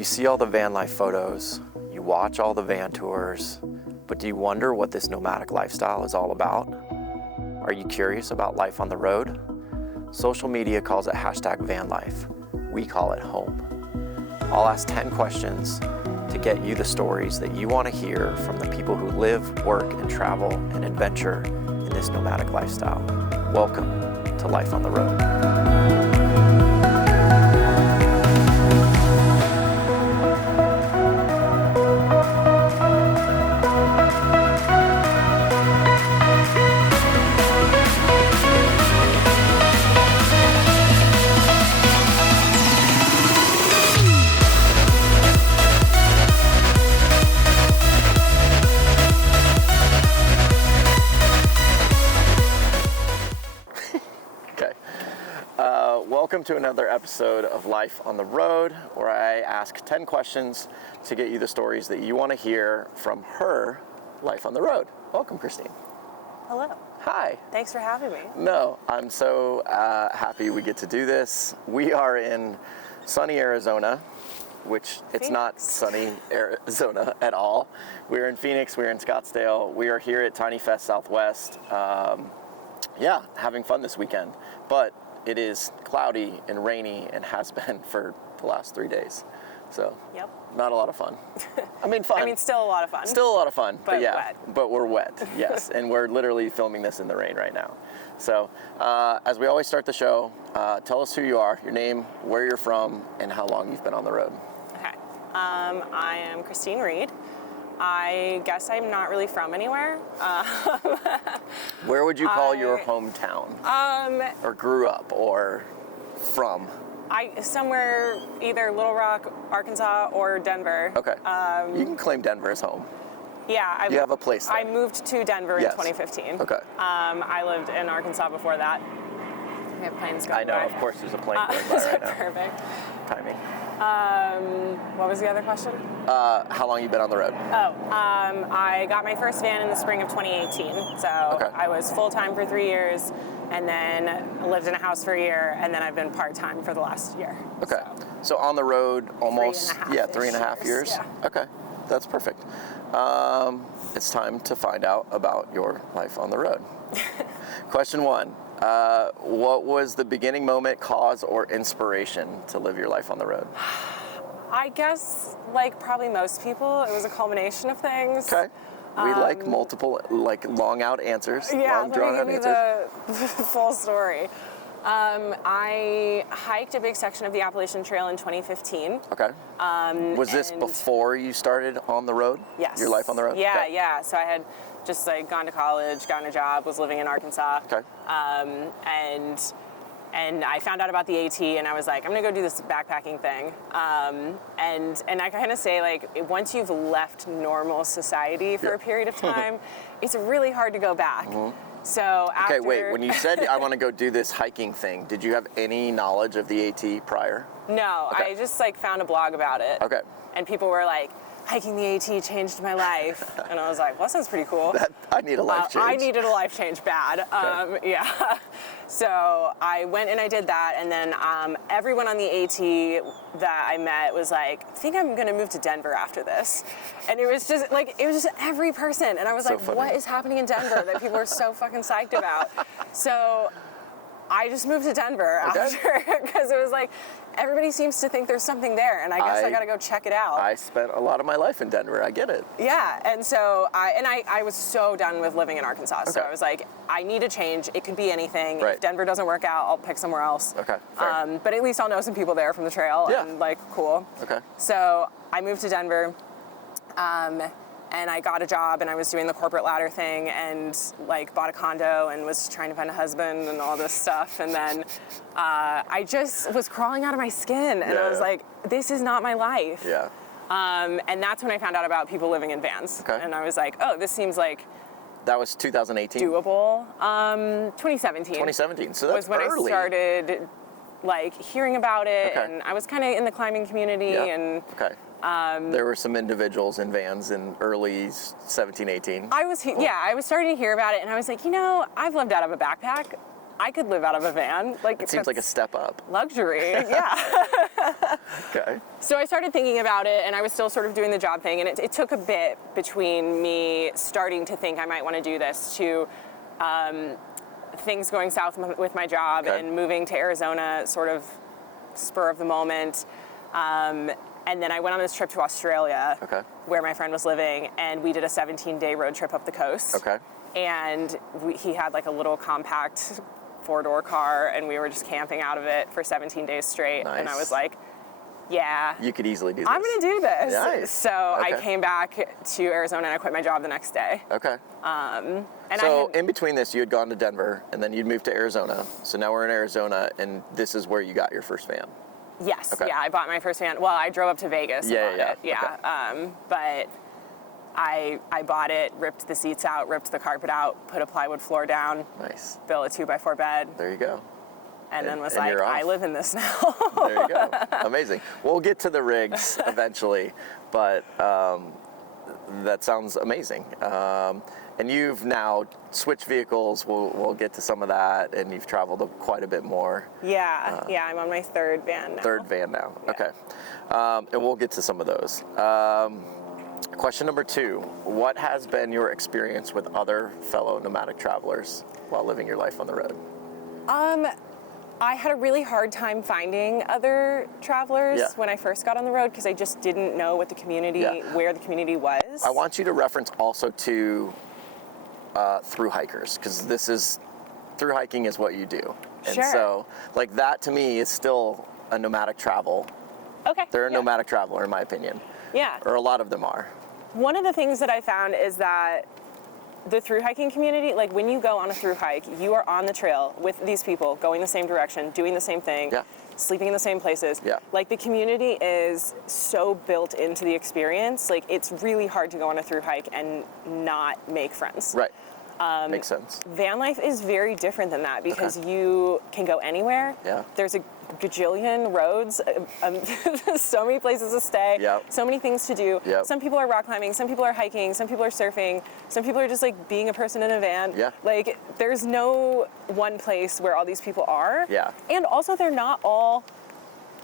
You see all the van life photos, you watch all the van tours, but do you wonder what this nomadic lifestyle is all about? Are you curious about life on the road? Social media calls it #vanlife. We call it home. I'll ask 10 questions to get you the stories that you want to hear from the people who live, work, and travel and adventure in this nomadic lifestyle. Welcome to Life on the Road. Welcome to another episode of Life on the Road, where I ask 10 questions to get you the stories that you want to hear from her life on the road. Welcome, Christine. Hello. Hi. Thanks for having me. No, I'm so happy we get to do this. We are in sunny Arizona, which it's not sunny Arizona at all. We're in Phoenix, we're in Scottsdale. We are here at Tiny Fest Southwest. Having fun this weekend. But it is cloudy and rainy and has been for the last 3 days. So, Not a lot of fun. I mean, fun. I mean, still a lot of fun. Still a lot of fun, but yeah, wet. But we're wet, yes. And we're literally filming this in the rain right now. So, as we always start the show, tell us who you are, your name, where you're from, and how long you've been on the road. Okay. I am Christine Reed. I guess I'm not really from anywhere. Where would you call your hometown? Or grew up, or from? Somewhere either Little Rock, Arkansas, or Denver. Okay. You can claim Denver as home. Yeah. You have a place there. I moved to Denver in 2015. Okay. I lived in Arkansas before that. We have planes going by. I know, of course there's a plane going by right now. Perfect. Timing. What was the other question? How long you been on the road? I got my first van in the spring of 2018. So I was full-time for 3 years, and then lived in a house for a year, and then I've been part-time for the last year. Okay. So on the road almost, 3.5 years? Yeah. Okay, that's perfect. It's time to find out about your life on the road. Question 1. What was the beginning moment, cause, or inspiration to live your life on the road? I guess, like probably most people, it was a culmination of things. Okay. We like multiple, long out answers. Yeah, long drawn let me out give answers. you the full story. I hiked a big section of the Appalachian Trail in 2015. Okay. Was this before you started on the road? Yes. Your life on the road? Yeah, okay. yeah. So I had just gone to college, gotten a job, was living in Arkansas. Okay. And I found out about the AT, and I was like, I'm gonna go do this backpacking thing. And I kind of say, once you've left normal society for a period of time, it's really hard to go back. Mm-hmm. So after... Okay, wait, when you said I want to go do this hiking thing, did you have any knowledge of the AT prior? No, okay. I just found a blog about it. Okay. And people were like, hiking the AT changed my life. And I was like, well, that sounds pretty cool. I need a life change. I needed a life change bad. Okay. Yeah. So I went and I did that. And then everyone on the AT that I met was like, I think I'm going to move to Denver after this. And it was just every person. And I was like, what is happening in Denver that people are so fucking psyched about? So I just moved to Denver after, because it was everybody seems to think there's something there, and I guess I gotta go check it out. I spent a lot of my life in Denver, I get it. Yeah, and so I was so done with living in Arkansas, so I was like, I need a change. It could be anything. Right. If Denver doesn't work out, I'll pick somewhere else. Okay, fair. But at least I'll know some people there from the trail, and cool. Okay. So I moved to Denver, and I got a job, and I was doing the corporate ladder thing, and bought a condo, and was trying to find a husband and all this stuff. And then I just was crawling out of my skin, and I was like, this is not my life. Yeah. And that's when I found out about people living in vans. Okay. And I was like, oh, this seems like that was 2018? Doable. 2017. 2017, so that's was when early. I started hearing about it, and I was kind of in the climbing community, and there were some individuals in vans in early 17, 18. I was starting to hear about it, and I was like, I've lived out of a backpack. I could live out of a van. Like, It seems like a step up. luxury. Yeah. Okay. So I started thinking about it, and I was still sort of doing the job thing, and it took a bit between me starting to think I might want to do this to things going south with my job and moving to Arizona, sort of spur of the moment. And then I went on this trip to Australia, where my friend was living, and we did a 17-day road trip up the coast. Okay. And he had like a little compact 4-door car, and we were just camping out of it for 17 days straight. Nice. And I was like, yeah, You could easily do this. I'm gonna do this. Nice. So I came back to Arizona and I quit my job the next day. Okay. And So in between this, you had gone to Denver, and then you'd moved to Arizona. So now we're in Arizona, and this is where you got your first van. Yes, Okay. yeah, I bought my first van. Well, I drove up to Vegas and bought it. Yeah. Okay. But I bought it, ripped the seats out, ripped the carpet out, put a plywood floor down, Nice. built a 2x4 bed, There you go. and then was and like, you're off. I live in this now. There you go. Amazing. We'll get to the rigs eventually, but that sounds amazing. And you've now switched vehicles. We'll get to some of that, and you've traveled quite a bit more. Yeah, I'm on my third van now. Third van now. Yeah. Okay. And we'll get to some of those. Question number 2. What has been your experience with other fellow nomadic travelers while living your life on the road? I had a really hard time finding other travelers Yeah. when I first got on the road because I just didn't know what the community, where the community was. I want you to reference also to through hikers, because through hiking is what you do. And Sure. so like that to me is still a nomadic travel. Okay. They're a yeah. nomadic traveler in my opinion, Yeah. or a lot of them are. One of the things that I found is that the through hiking community, like when you go on a through hike, you are on the trail with these people going the same direction, doing the same thing, Yeah. sleeping in the same places. Yeah. Like the community is so built into the experience. Like it's really hard to go on a through hike and not make friends. Right. Makes sense. Van life is very different than that because you can go anywhere. Yeah. There's a gajillion roads, so many places to stay, Yep. so many things to do. Yep. Some people are rock climbing, some people are hiking, some people are surfing, some people are just like being a person in a van. Yeah. Like there's no one place where all these people are. Yeah. And also they're not all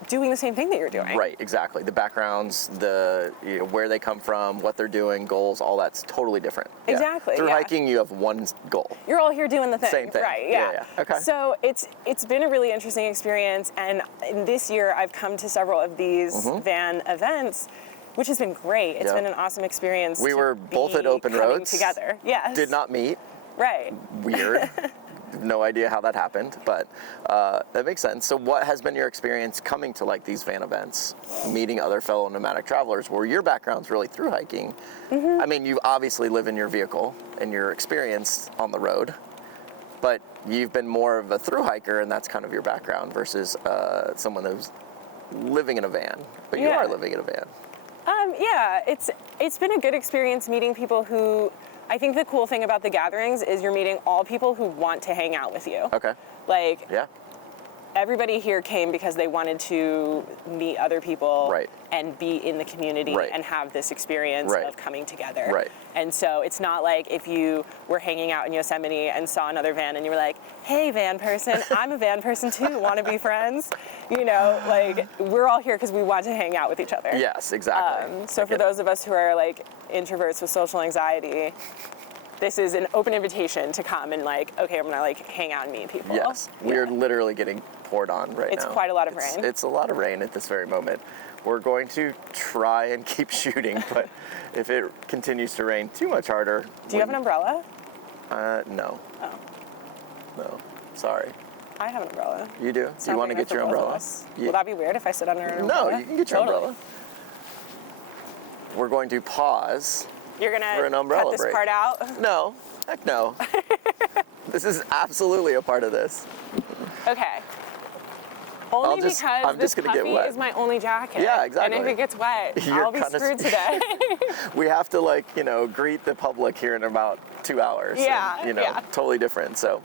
doing the same thing that you're doing. Right, exactly. The backgrounds, where they come from, what they're doing, goals, all that's totally different. Yeah. Exactly, Through yeah. hiking, you have one goal. You're all here doing the thing. Same thing. Right, Yeah. Okay. So it's been a really interesting experience, and in this year I've come to several of these van events, which has been great. It's Yeah. been an awesome experience. We to were both be at Open coming Roads. together. Yes. Did not meet. Right. Weird. No idea how that happened, but that makes sense. So what has been your experience coming to like these van events, meeting other fellow nomadic travelers where your background's really through hiking? I mean, you obviously live in your vehicle and you're experienced on the road, but you've been more of a through hiker and that's kind of your background versus someone who's living in a van, but you Yeah. are living in a van. Yeah, it's been a good experience meeting people who, I think the cool thing about the gatherings is you're meeting all people who want to hang out with you. Okay. Like Yeah. everybody here came because they wanted to meet other people Right. and be in the community Right. and have this experience Right. of coming together. Right. And so it's not like if you were hanging out in Yosemite and saw another van and you were like, hey, van person, I'm a van person too, want to be friends? You know, like we're all here because we want to hang out with each other. Yes, exactly. So for those of us who are like introverts with social anxiety, this is an open invitation to come and like, okay, I'm gonna like hang out and meet people. Yes, we're literally getting poured on right now. It's quite a lot of rain. It's a lot of rain at this very moment. We're going to try and keep shooting, but if it continues to rain too much harder. Do you have an umbrella? No. Oh. No, sorry. I have an umbrella. You do? It's Do you not want to big get your enough for both of umbrella? us. Will that be weird if I sit under an No, umbrella? you can get your Totally. umbrella. We're going to pause. You're gonna For an umbrella cut this break. part out? No, heck no. This is absolutely a part of this. Okay. Only I'm because this just gonna get puffy wet. is my only jacket. Yeah, exactly. And if it gets wet, You're I'll be kinda screwed today. We have to greet the public here in about 2 hours. Yeah, And, yeah. totally different. So,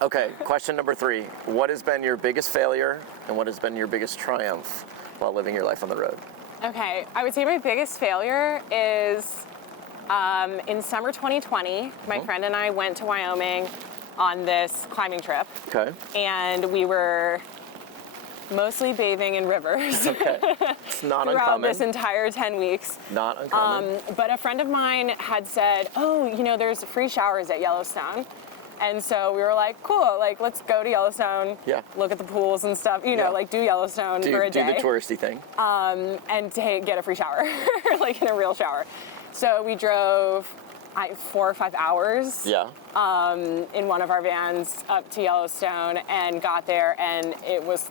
okay, question number 3. What has been your biggest failure and what has been your biggest triumph while living your life on the road? Okay, I would say my biggest failure is in summer 2020, my friend and I went to Wyoming on this climbing trip. Okay. And we were mostly bathing in rivers. Okay. It's not throughout uncommon. this entire 10 weeks. Not uncommon. But a friend of mine had said, oh, you know, there's free showers at Yellowstone. And so we were like, cool, like, let's go to Yellowstone, look at the pools and stuff, you know, like do Yellowstone for a day. Do the touristy thing. And get a free shower, like in a real shower. So we drove 4 or 5 hours in one of our vans up to Yellowstone and got there, and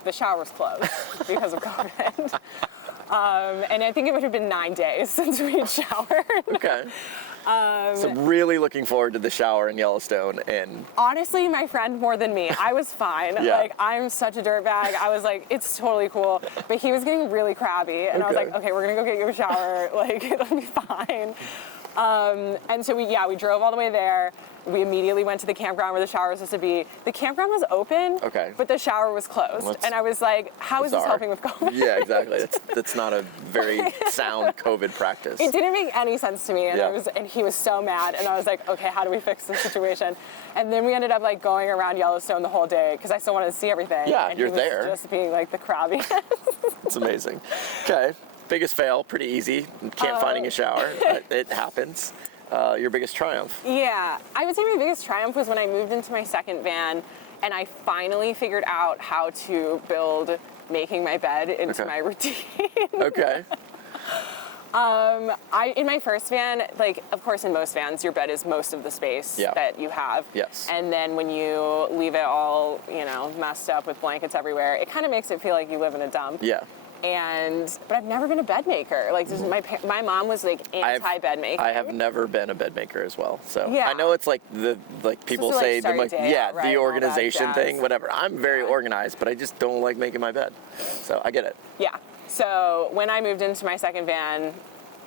the shower was closed because of COVID. And I think it would have been 9 days since we'd showered. Okay. So really looking forward to the shower in Yellowstone. And honestly, my friend more than me. I was fine. Like, I'm such a dirtbag. I was like, it's totally cool. But he was getting really crabby, and I was like, okay, we're gonna go get you a shower. Like, it'll be fine. And so we drove all the way there. We immediately went to the campground where the shower was supposed to be. The campground was open, but the shower was closed. And I was like, how is this helping with COVID? Yeah, exactly. That's not a very sound COVID practice. It didn't make any sense to me, and and he was so mad. And I was like, okay, how do we fix this situation? And then we ended up like going around Yellowstone the whole day because I still wanted to see everything. Yeah, and you're he was there. Just being like the crabby. It's amazing. Okay, biggest fail, pretty easy. Can't finding a shower. It happens. Your biggest triumph? Yeah, I would say my biggest triumph was when I moved into my second van and I finally figured out how to build making my bed into my routine. Okay. In my first van, like, of course in most vans, your bed is most of the space that you have. Yes. And then when you leave it all, you know, messed up with blankets everywhere, it kind of makes it feel like you live in a dump. Yeah. But I've never been a bed maker. Like, my mom was like anti-bed maker. I have never been a bed maker as well. So yeah. I know it's like people say the organization thing, whatever. I'm very organized, but I just don't like making my bed. So I get it. Yeah. So when I moved into my second van,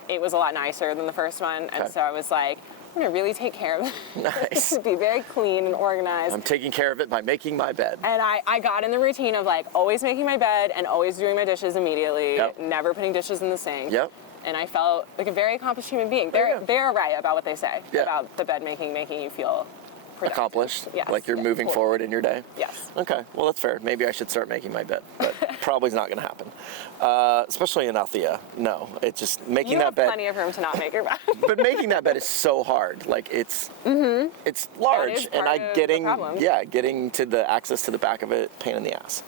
it was a lot nicer than the first one, and so I was like, I'm gonna really take care of it. Nice. Be very clean and organized. I'm taking care of it by making my bed. And I got in the routine of like always making my bed and always doing my dishes immediately, never putting dishes in the sink. Yep. And I felt like a very accomplished human being. They're right about what they say about the bed making you feel productive. Accomplished? Yes. Like you're moving forward in your day? Yes. Okay, well that's fair. Maybe I should start making my bed, but probably not going to happen. Especially in Althea. No, it's just making that bed. You have plenty of room to not make your bed. But making that bed is so hard. Like it's large, and getting to the access to the back of it, pain in the ass.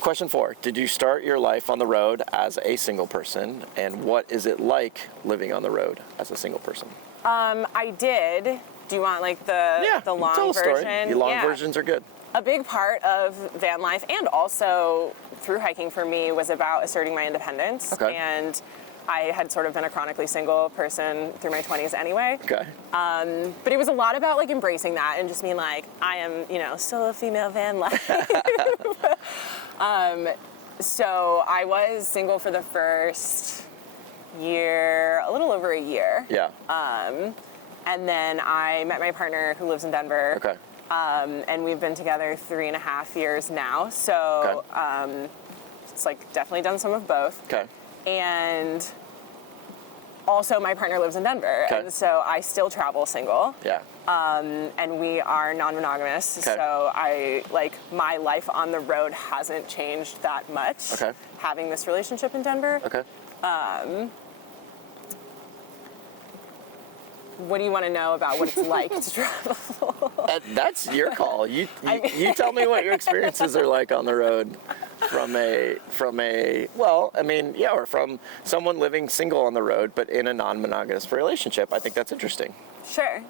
Question 4, did you start your life on the road as a single person, and what is it like living on the road as a single person? I did. Do you want like the long version? The long versions are good. A big part of van life and also through hiking for me was about asserting my independence. Okay. And I had sort of been a chronically single person through my 20s anyway. Okay. But it was a lot about like embracing that and just being like, I am, still a female van life. So I was single for the first year, a little over a year. Yeah. And then I met my partner who lives in Denver. Okay. And we've been together 3.5 years now. So it's like definitely done some of both. Okay. And also my partner lives in Denver. Okay. And so I still travel single. Yeah. And we are non-monogamous. Okay. So my life on the road hasn't changed that much. Okay. Having this relationship in Denver. Okay. What do you want to know about what it's like to travel? That's your call. You tell me what your experiences are like on the road or from someone living single on the road, but in a non-monogamous relationship. I think that's interesting. Sure.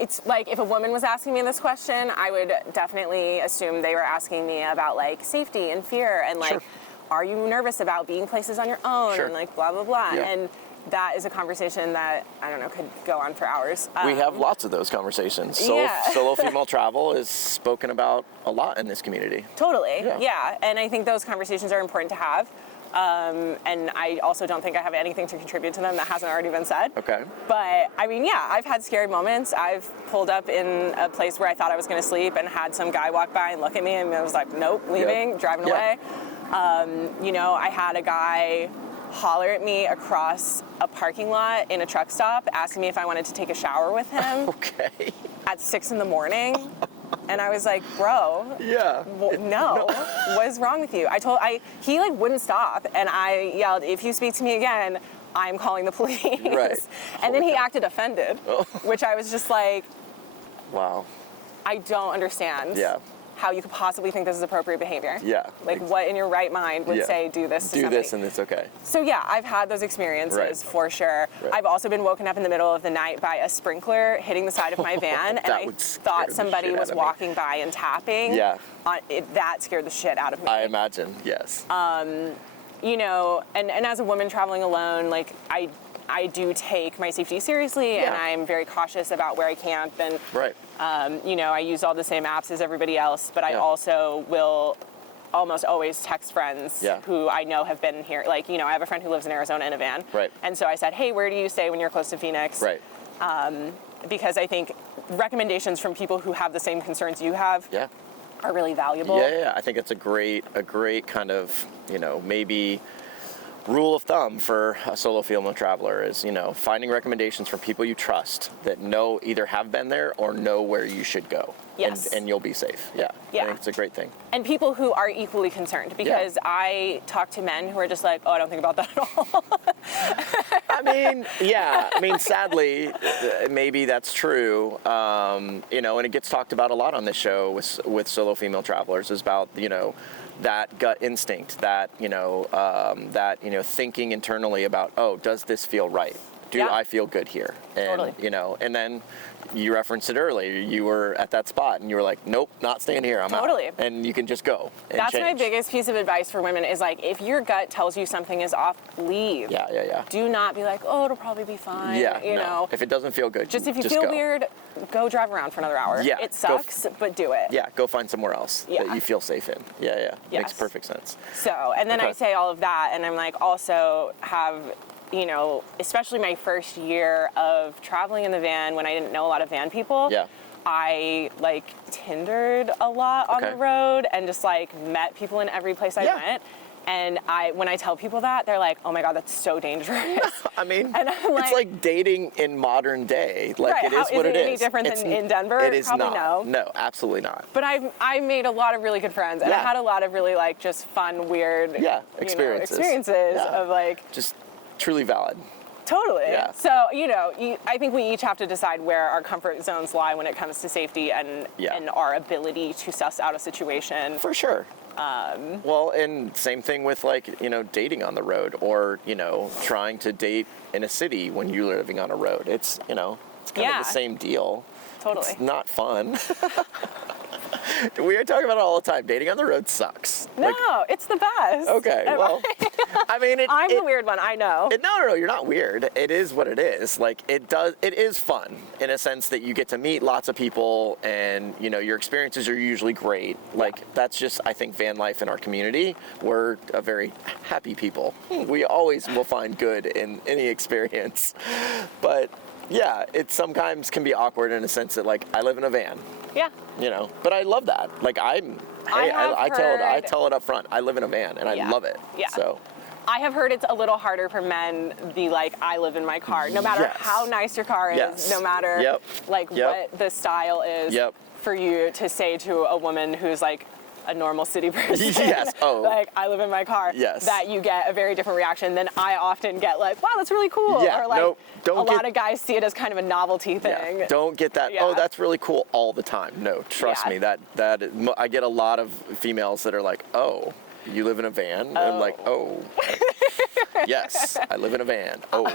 It's like if a woman was asking me this question, I would definitely assume they were asking me about like safety and fear and like, are you nervous about being places on your own and like blah, blah, blah. Yeah. And that is a conversation that, I don't know, could go on for hours. We have lots of those conversations. Solo female travel is spoken about a lot in this community. Totally, yeah. And I think those conversations are important to have. And I also don't think I have anything to contribute to them that hasn't already been said. Okay. But, I mean, yeah, I've had scary moments. I've pulled up in a place where I thought I was going to sleep and had some guy walk by and look at me and I was like, nope, leaving, driving away. I had a guy holler at me across a parking lot in a truck stop, asking me if I wanted to take a shower with him Okay. at 6 in the morning. And I was like, bro, Yeah. no, what is wrong with you? He like wouldn't stop. And I yelled, if you speak to me again, I'm calling the police. Right. And then he Holy cow. acted offended, which I was just like, Wow. I don't understand Yeah. how you could possibly think this is appropriate behavior. Yeah. Like what in your right mind would Yeah. say do this to Do somebody? this and it's okay. So yeah, I've had those experiences Right. for sure. Right. I've also been woken up in the middle of the night by a sprinkler hitting the side of my van, and That I would scare thought the somebody shit was out of me. walking by and tapping. Yeah. That scared the shit out of me. I imagine, yes. You know, and as a woman traveling alone, like I do take my safety seriously, and Yeah. I'm very cautious about where I camp, and Right. you know, I use all the same apps as everybody else, but I Yeah. also will almost always text friends Yeah. who I know have been here. Like, you know, I have a friend who lives in Arizona in a van. Right. And so I said, hey, where do you stay when you're close to Phoenix? Right. Because I think recommendations from people who have the same concerns you have Yeah. are really valuable. Yeah. I think it's a great kind of, you know, maybe rule of thumb for a solo female traveler is, you know, finding recommendations from people you trust that know, either have been there or know where you should go. Yes. And you'll be safe. Yeah. Yeah. I think it's a great thing. And people who are equally concerned, because I talk to men who are just like, oh, I don't think about that at all. I mean, yeah. I mean, sadly, maybe that's true. You know, and it gets talked about a lot on this show with solo female travelers, is about, you know, that gut instinct, that, you know, thinking internally about, oh, does this feel right? Do Yeah. I feel good here? And, Totally. you know, and then you referenced it earlier. You were at that spot and you were like, nope, not staying here. I'm Totally. out. And you can just go and That's my change. biggest piece of advice for women is like, if your gut tells you something is off, leave. Yeah. Do not be like, oh, it'll probably be fine. Yeah, You no. know, If it doesn't feel good, just if you feel go. weird, go drive around for another hour. Yeah, It go sucks, but do it. Yeah, go find somewhere else Yeah. that you feel safe in. Yeah. Makes Yes. perfect sense. So, and then I Okay. say all of that, and I'm like, also have, you know, especially my first year of traveling in the van when I didn't know a lot of van people. Yeah. I like Tindered a lot on Okay. the road and just like met people in every place I Yeah. went. And when I tell people that, they're like, oh my God, that's so dangerous. I mean, And I'm it's like dating in modern day. Like, Right, it is how- what is it it is. any different It's than in Denver? It is Probably not. no. No, absolutely not. But I made a lot of really good friends, and I Yeah. had a lot of really like just fun, weird, Yeah, you know, experiences. experiences Yeah. of like Just truly valid. totally. Yeah. So you know, I think we each have to decide where our comfort zones lie when it comes to safety and Yeah. and our ability to suss out a situation. For sure. Well, and same thing with like, you know, dating on the road, or, you know, trying to date in a city when you're living on a road. It's, you know, it's kind Yeah. of the same deal. Totally. It's not fun. We are talking about it all the time. Dating on the road sucks. No, Like, it's the best. okay, Am well, I mean, I'm the weird one, I know. No, you're not weird. It is what it is. Like, it is fun in a sense that you get to meet lots of people, and, you know, your experiences are usually great. Like, that's just, I think, van life in our community. We're a very happy people. We always will find good in any experience. But yeah, it sometimes can be awkward in a sense that, like, I live in a van, Yeah. you know, but I love that. Like, I tell it up front. I live in a van and I Yeah. love it. Yeah. So I have heard it's a little harder for men the like, I live in my car. No matter Yes. how nice your car is, Yes. no matter Yep. like Yep. what the style is, Yep. for you to say to a woman who's like a normal city person, Yes. Oh. like, I live in my car, Yes. that you get a very different reaction than I often get, like, wow, that's really cool. Yeah, Or like, nope, don't a lot get- of guys see it as kind of a novelty thing. yeah, don't get that. Yeah. Oh, that's really cool all the time. No, trust Yeah. me. That I get a lot of females that are like, oh, you live in a van? And I'm like, oh, yes, I live in a van. Oh,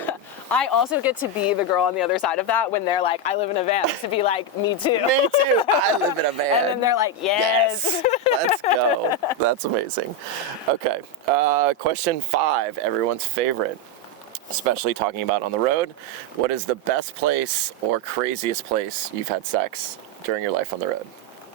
I also get to be the girl on the other side of that when they're like, I live in a van, to be like, me too. me too. I live in a van. And then they're like, yes. Let's go. That's amazing. Okay. Question 5, everyone's favorite, especially talking about on the road. What is the best place or craziest place you've had sex during your life on the road?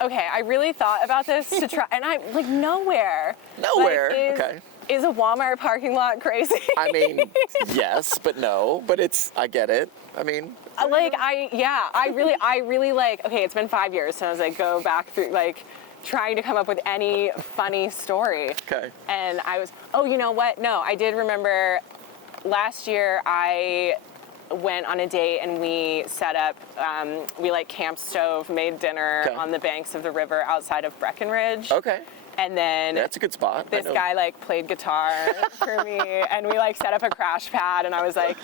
Okay, I really thought about this to try, and I'm like, nowhere. Nowhere? Like, Okay. Is a Walmart parking lot crazy? I mean, yes, but no. But I get it. I mean, I really like, okay, it's been 5 years since I go back through, like, trying to come up with any funny story. okay. And I was, oh, you know what? No, I did remember last year I went on a date and we set up, we like camp stove, made dinner Okay. on the banks of the river outside of Breckenridge. Okay. And then That's a good spot. this guy like played guitar for me, and we like set up a crash pad, and I was like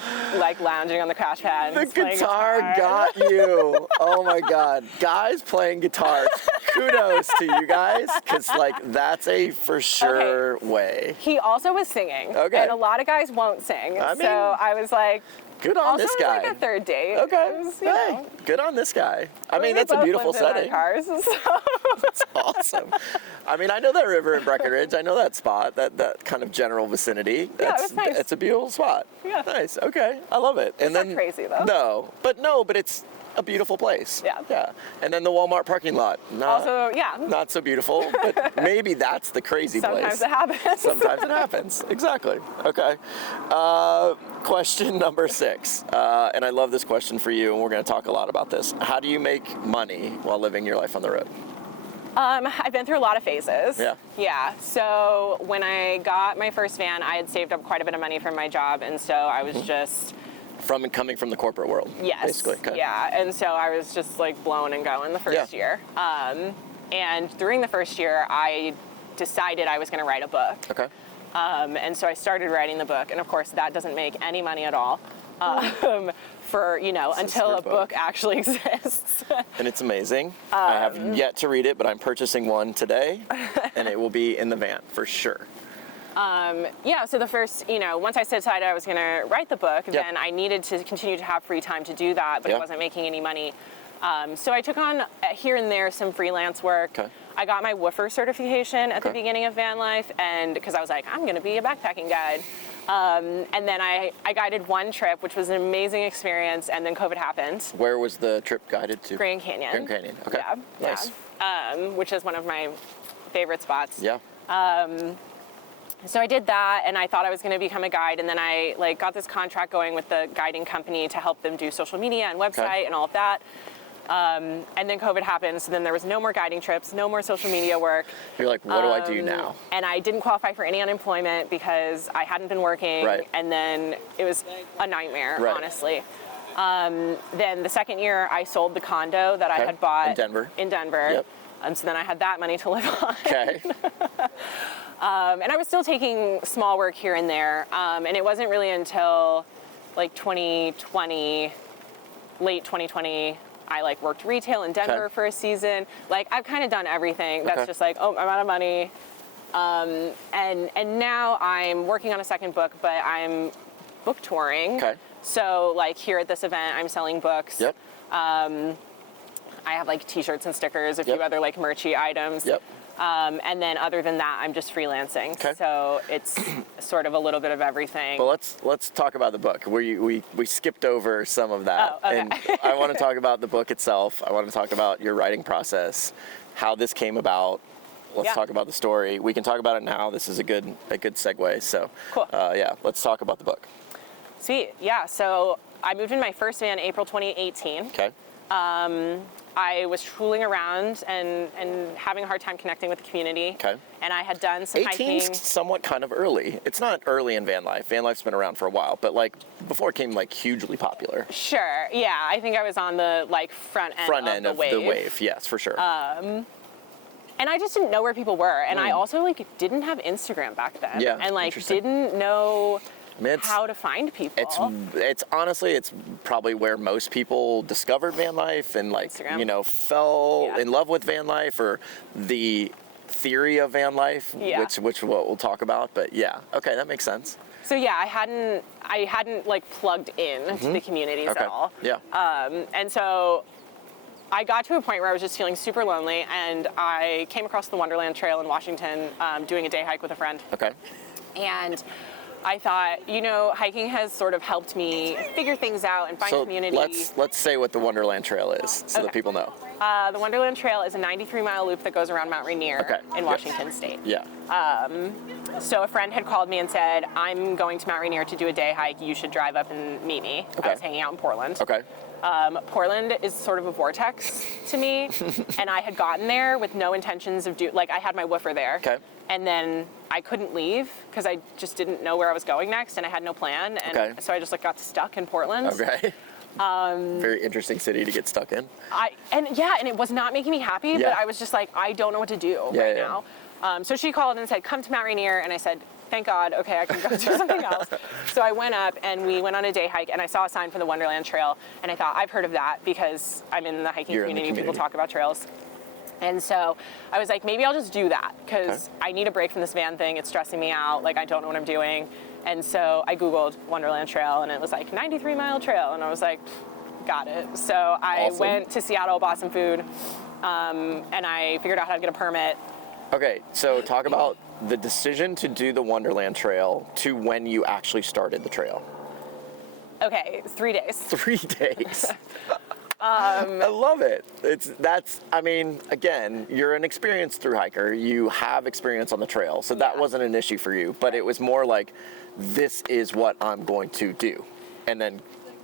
lounging on the crash pad. The And playing guitar got you. Oh my God. Guys playing guitars. Kudos to you guys, because like that's a for sure way. He also was singing. Okay. And a lot of guys won't sing. I mean, so I was like, Good on also this it was guy. like a third date. Okay. It was, you Hey, know. good on this guy. I mean, We that's a both beautiful lived in our setting. Cars, so. That's awesome. I mean, I know that river in Breckenridge. I know that spot, that kind of general vicinity. Yeah, it That's, was nice. It's a beautiful spot. Yeah. Nice. Okay. I love it. It's not crazy, though. No, but it's a beautiful place. Yeah. Yeah. And then the Walmart parking lot. Also, yeah. Not so beautiful, but maybe that's the crazy Sometimes place. it happens. Sometimes it happens. Exactly. Okay. Question number 6. And I love this question for you, and we're going to talk a lot about this. How do you make money while living your life on the road? I've been through a lot of phases. Yeah. Yeah. So when I got my first van, I had saved up quite a bit of money from my job, and so I was just Coming from the corporate world. yes, Basically. Okay. yeah. And so I was just like blowing and going the first year. And during the first year, I decided I was going to write a book. Okay. And so I started writing the book, and of course that doesn't make any money at all. For until a book actually exists. And it's amazing. I have yet to read it, but I'm purchasing one today, and it will be in the van for sure. Yeah, so the first, once I decided I was going to write the book, then I needed to continue to have free time to do that, but it wasn't making any money. So I took on here and there some freelance work. Okay. I got my woofer certification at the beginning of van life, and because I was like, I'm going to be a backpacking guide. And then I guided one trip, which was an amazing experience, and then COVID happened. Where was the trip guided to? Grand Canyon. Grand Canyon. Okay. Yeah. Nice. Yeah. Which is one of my favorite spots. Yeah. So I did that, and I thought I was going to become a guide, and then I got this contract going with the guiding company to help them do social media and website and all of that. And then COVID happened, so then there was no more guiding trips, no more social media work. You're like, what do I do now? And I didn't qualify for any unemployment because I hadn't been working, Right. and then it was a nightmare, Right. honestly. Then the second year, I sold the condo that I had bought In Denver. Yep. And so then I had that money to live on. Okay. And I was still taking small work here and there. And it wasn't really until like 2020, late 2020, I worked retail in Denver for a season. I've kind of done everything. That's just I'm out of money. And now I'm working on a second book, but I'm book touring. Okay. So here at this event, I'm selling books. Yep. I have t-shirts and stickers, a few other merchy items. Yep. And then other than that, I'm just freelancing. Okay. So it's sort of a little bit of everything. Well, let's talk about the book. We skipped over some of that. Oh, okay. And I want to talk about the book itself. I want to talk about your writing process, how this came about. Let's talk about the story. We can talk about it now. This is a good segue. So, Cool. Let's talk about the book. Sweet. Yeah. So I moved in my first van April 2018. Okay. I was tooling around and having a hard time connecting with the community. Okay. And I had done some 18's hiking. somewhat kind of early. It's not early in van life. Van life's been around for a while, but before it became hugely popular. Sure. Yeah. I think I was on the front end of the wave. Yes, for sure. And I just didn't know where people were. And I also didn't have Instagram back then. Yeah, And interesting. didn't know It's- how to find people. It's honestly, it's probably where most people discovered van life and Instagram. fell in love with van life or the theory of van life, which what we'll talk about. But yeah, okay, that makes sense. So yeah, I hadn't plugged in to the communities at all. Yeah. And so I got to a point where I was just feeling super lonely, and I came across the Wonderland Trail in Washington, doing a day hike with a friend. Okay. And I thought, hiking has sort of helped me figure things out and find So community. let's say what the Wonderland Trail is, so that people know. The Wonderland Trail is a 93-mile loop that goes around Mount Rainier in Washington State. Yeah. So a friend had called me and said, I'm going to Mount Rainier to do a day hike. You should drive up and meet me. Okay. I was hanging out in Portland. Okay. Portland is sort of a vortex to me, and I had gotten there with no intentions of I had my woofer there. Okay. And then I couldn't leave because I just didn't know where I was going next, and I had no plan, and so I just got stuck in Portland. Okay. Very interesting city to get stuck in. And it was not making me happy, but I was just like, I don't know what to do now. So she called and said, come to Mount Rainier, and I said, thank God, okay, I can go do something else. So I went up and we went on a day hike, and I saw a sign for the Wonderland Trail, and I thought, I've heard of that because I'm in the hiking community. People talk about trails. And so I was like, maybe I'll just do that because I need a break from this van thing. It's stressing me out. Like, I don't know what I'm doing. And so I Googled Wonderland Trail, and it was like 93-mile trail. And I was like, got it. So I went to Seattle, bought some food, and I figured out how to get a permit. Okay, so talk about the decision to do the Wonderland Trail to when you actually started the trail. Okay, 3 days. 3 days. I love it. Again, you're an experienced thru hiker. You have experience on the trail, so that wasn't an issue for you. But it was more like, this is what I'm going to do, and then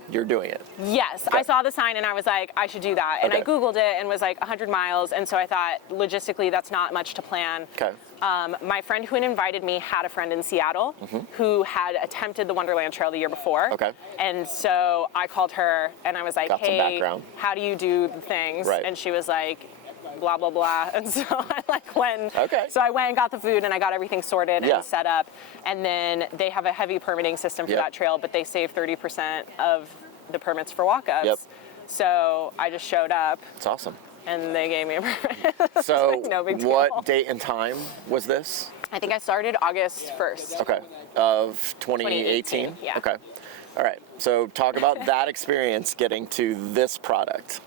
you're doing it. Yes, I saw the sign and I was like, I should do that. And I Googled it and was like 100 miles, and so I thought, logistically, that's not much to plan. Okay. My friend who had invited me had a friend in Seattle who had attempted the Wonderland Trail the year before. Okay. And so I called her and I was like, hey, how do you do the things? Right. And she was like, blah, blah, blah. And so I went. Okay. So I went and got the food and I got everything sorted and set up. And then they have a heavy permitting system for that trail, but they save 30% of the permits for walk-ups. Yep. So I just showed up. It's awesome. And they gave me a permit. So no big deal. What date and time was this? I think I started August 1st. Okay. Of 2018? Yeah. Okay. All right. So talk about that experience getting to this product.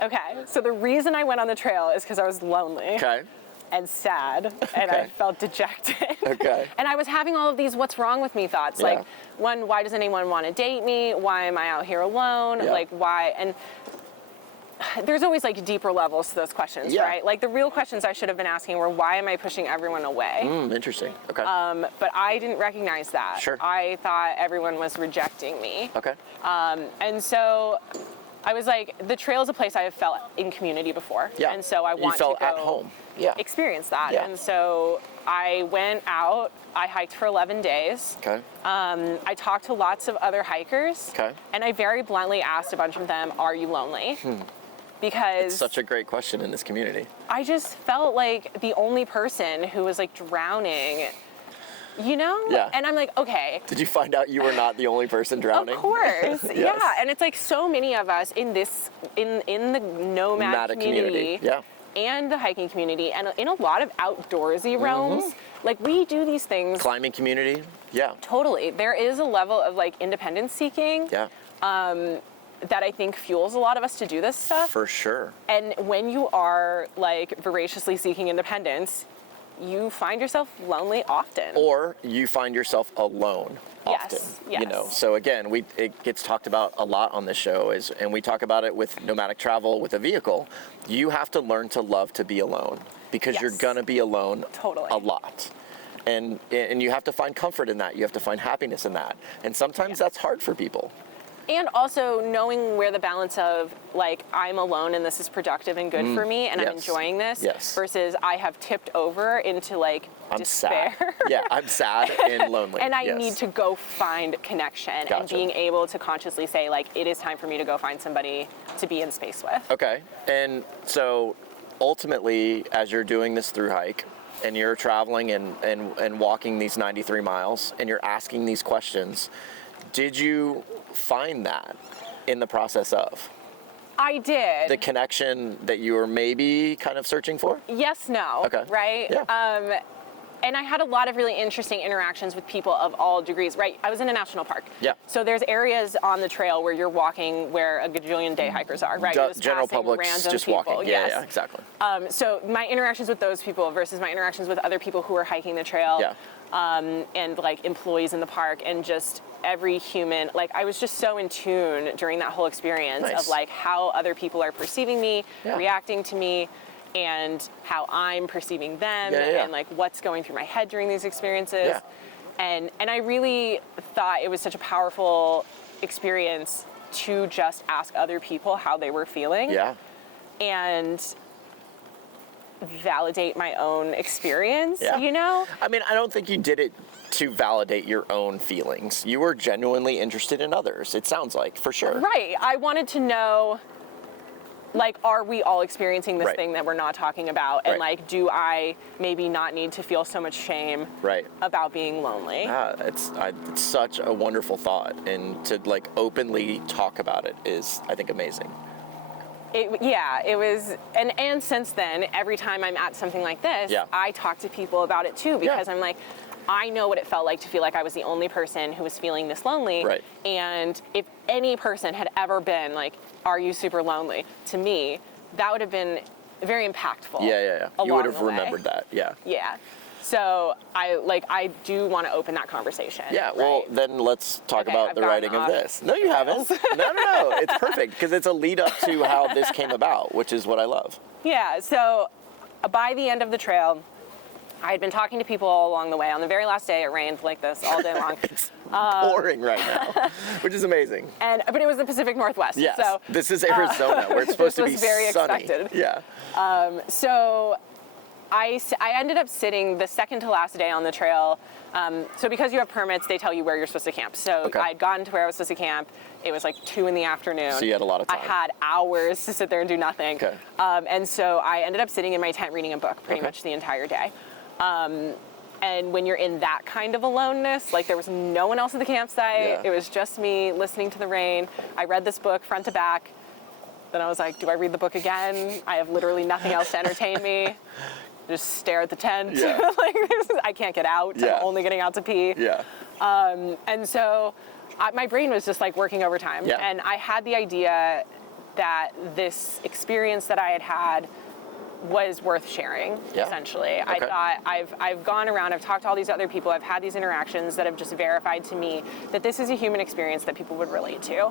Okay. So the reason I went on the trail is because I was lonely. Okay. And sad, and I felt dejected. Okay. And I was having all of these what's wrong with me thoughts. Yeah. Like, one, why does anyone want to date me? Why am I out here alone? Yeah. Like, why? And there's always like deeper levels to those questions, right? Like the real questions I should have been asking were, why am I pushing everyone away? Interesting. Okay. But I didn't recognize that. Sure. I thought everyone was rejecting me. Okay. And so I was like, the trail is a place I have felt in community before. Yeah. And so I want to go at home. experience that. Yeah. And so I went out, I hiked for 11 days. Okay. I talked to lots of other hikers. Okay. And I very bluntly asked a bunch of them, are you lonely? Because It's such a great question in this community. I just felt like the only person who was like drowning, you know? Yeah. And I'm like, okay. Did you find out you were not the only person drowning? Of course. Yes. Yeah. And it's like so many of us in this, in the nomad community. Yeah. And the hiking community, and in a lot of outdoorsy realms, like we do these things. Climbing community, yeah. Totally. There is a level of like independence seeking Yeah. that I think fuels a lot of us to do this stuff. For sure. And when you are like voraciously seeking independence, you find yourself lonely often. Or you find yourself alone often. Yes. You know, so again, it gets talked about a lot on this show, and we talk about it with nomadic travel with a vehicle. You have to learn to love to be alone, because you're gonna be alone a lot. And you have to find comfort in that. You have to find happiness in that. And sometimes that's hard for people. And also knowing where the balance of like, I'm alone and this is productive and good for me and I'm enjoying this versus I have tipped over into like despair. Sad. Yeah, I'm sad and lonely. And I need to go find connection and being able to consciously say like, it is time for me to go find somebody to be in space with. Okay, and so ultimately, as you're doing this thru hike and you're traveling and walking these 93 miles and you're asking these questions, did you find that in the process of? I did. The connection that you were maybe kind of searching for? Yes, no. Okay. Right? Yeah. And I had a lot of really interesting interactions with people of all degrees, right? I was in a national park. Yeah. So there's areas on the trail where you're walking where a gajillion day hikers are, right? You're just General passing public's random just people. walking. Yes. Yeah, exactly. So my interactions with those people versus my interactions with other people who are hiking the trail, and like employees in the park, and just every human, like I was just so in tune during that whole experience of like how other people are perceiving me, reacting to me, and how I'm perceiving them, and like what's going through my head during these experiences. And I really thought it was such a powerful experience to just ask other people how they were feeling. And validate my own experience, you know? I mean, I don't think you did it to validate your own feelings. You were genuinely interested in others, it sounds like, for sure. Right. I wanted to know, like, are we all experiencing this thing that we're not talking about? And like, do I maybe not need to feel so much shame about being lonely? It's such a wonderful thought, and to like openly talk about it is, I think, amazing. It was, and since then, every time I'm at something like this, I talk to people about it too, because I'm like, I know what it felt like to feel like I was the only person who was feeling this lonely. And if any person had ever been like, are you super lonely? To me, that would have been very impactful. You would have remembered that. So I do want to open that conversation. Well, then let's talk about the writing of this. No, you haven't. No. It's perfect, because it's a lead up to how this came about, which is what I love. So by the end of the trail, I had been talking to people all along the way. On the very last day, it rained like this all day long. It's pouring right now, which is amazing. But it was the Pacific Northwest. Yes, so, this is Arizona, where it's supposed to be very sunny. Expected. So I ended up sitting the second to last day on the trail. So because you have permits, they tell you where you're supposed to camp. So I'd gotten to where I was supposed to camp. It was like 2 p.m. So you had a lot of time. I had hours to sit there and do nothing. And so I ended up sitting in my tent reading a book pretty much the entire day. And when you're in that kind of aloneness, like there was no one else at the campsite. It was just me listening to the rain. I read this book front to back. Then I was like, do I read the book again? I have literally nothing else to entertain me. Just stare at the tent. Like I can't get out. I'm only getting out to pee. And so my brain was just like working overtime. And I had the idea that this experience that I had had was worth sharing, essentially. I thought I've gone around, I've talked to all these other people, I've had these interactions that have just verified to me that this is a human experience that people would relate to.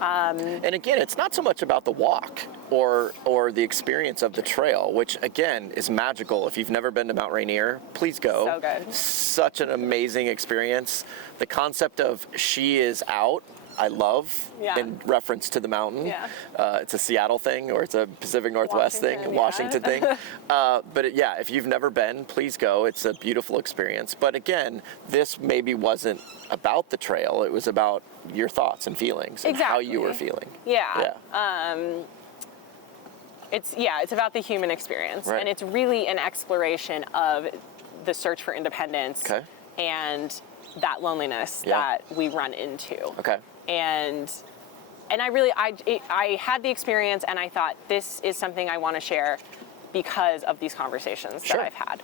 And again, it's not so much about the walk or the experience of the trail, which again is magical. If you've never been to Mount Rainier, please go. So good. Such an amazing experience. The concept of she is out, I love, in reference to the mountain. It's a Seattle thing, or it's a Pacific Northwest thing, Washington thing. But if you've never been, please go. It's a beautiful experience. But again, this maybe wasn't about the trail. It was about your thoughts and feelings and how you were feeling. It's about the human experience. And it's really an exploration of the search for independence and that loneliness that we run into. And I had the experience, and I thought this is something I want to share because of these conversations that I've had.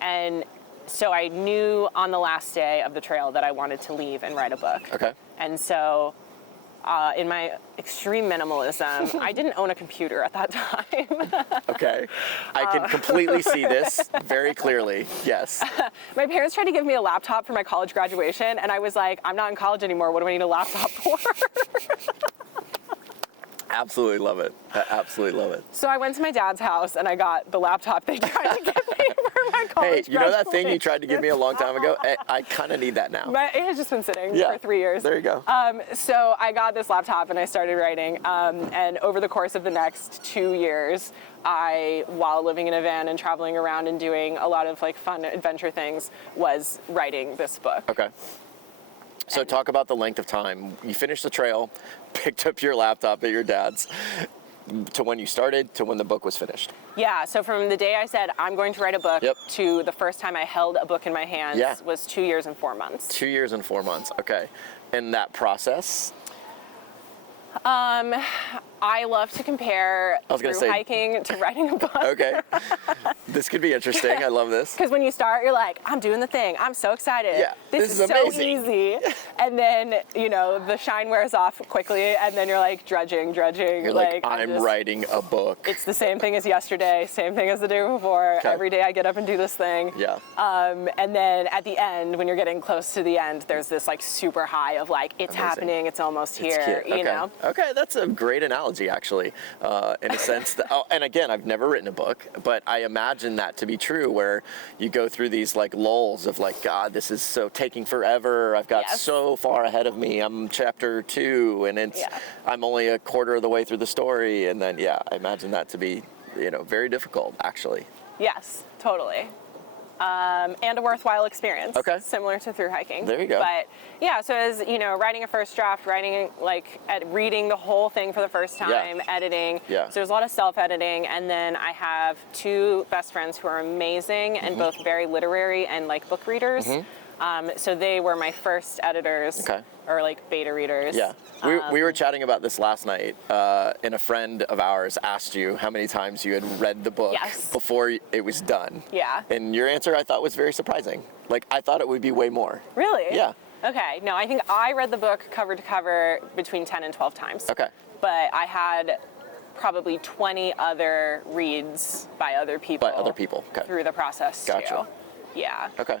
And so I knew on the last day of the trail that I wanted to leave and write a book. And so in my extreme minimalism, I didn't own a computer at that time. I can completely see this very clearly. Yes. My parents tried to give me a laptop for my college graduation, and I was like, I'm not in college anymore. What do I need a laptop for? Absolutely love it. I absolutely love it. So I went to my dad's house and I got the laptop they tried to give me for my college Hey, you know that thing you tried to give me a long time ago? I kind of need that now. It has just been sitting for 3 years. There you go. So I got this laptop and I started writing. And over the course of the next 2 years, while living in a van and traveling around and doing a lot of like fun adventure things, was writing this book. So talk about the length of time. You finished the trail, picked up your laptop at your dad's, to when you started, to when the book was finished. So from the day I said, I'm going to write a book, to the first time I held a book in my hands was 2 years and 4 months. 2 years and 4 months, And that process? I love to compare I was gonna through say- hiking to writing a book. Okay. This could be interesting. I love this. Because when you start, you're like, I'm doing the thing. I'm so excited. Yeah, This is amazing. so easy. And then, you know, the shine wears off quickly, and then you're like drudging. You're like, I'm writing a book. It's the same thing as yesterday, same thing as the day before. Okay. Every day I get up and do this thing. Yeah. And then at the end, when you're getting close to the end, there's this like super high of like, it's Amazing. happening, it's almost here, It's cute. you know? Okay, that's a great analogy, actually, in a sense. That, and again, I've never written a book, but I imagine that to be true, where you go through these like lulls of like, God, this is so taking forever. I've got so far ahead of me. I'm chapter 2, and I'm only a quarter of the way through the story, and then I imagine that to be, you know, very difficult, actually. Yes, totally. And a worthwhile experience. Okay. Similar to through hiking. There you go. But yeah, so as you know, writing a first draft, reading the whole thing for the first time, editing. Yeah. So there's a lot of self-editing, and then I have 2 best friends who are amazing and both very literary and like book readers. So they were my first editors, or like beta readers. Yeah, we were chatting about this last night, and a friend of ours asked you how many times you had read the book before it was done. Yeah. And your answer I thought was very surprising. Like, I thought it would be way more. Really? Yeah. Okay, no, I think I read the book cover to cover between 10 and 12 times. Okay. But I had probably 20 other reads by other people. Okay. Through the process Gotcha. too. Yeah. Okay.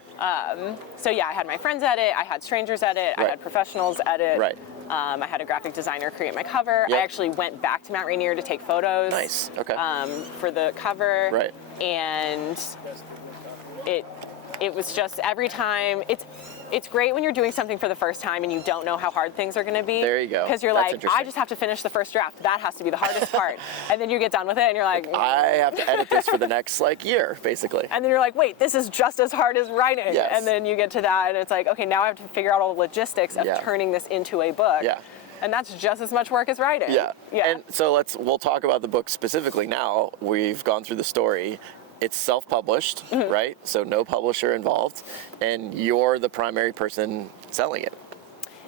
So yeah, I had my friends edit, I had strangers edit, I had professionals edit. Right. I had a graphic designer create my cover. Yep. I actually went back to Mount Rainier to take photos. Nice. Okay. For the cover. Right. And it was just every time it's great when you're doing something for the first time and you don't know how hard things are going to be. There you go. Because you're That's like, I just have to finish the first draft. That has to be the hardest part. And then you get done with it and you're like, I have to edit this for the next year, basically. and then you're like, wait, this is just as hard as writing. Yes. And then you get to that and it's like, okay, now I have to figure out all the logistics of turning this into a book. Yeah. And that's just as much work as writing. Yeah. Yeah. And so we'll talk about the book specifically now. We've gone through the story. It's self-published, right? So no publisher involved, and you're the primary person selling it.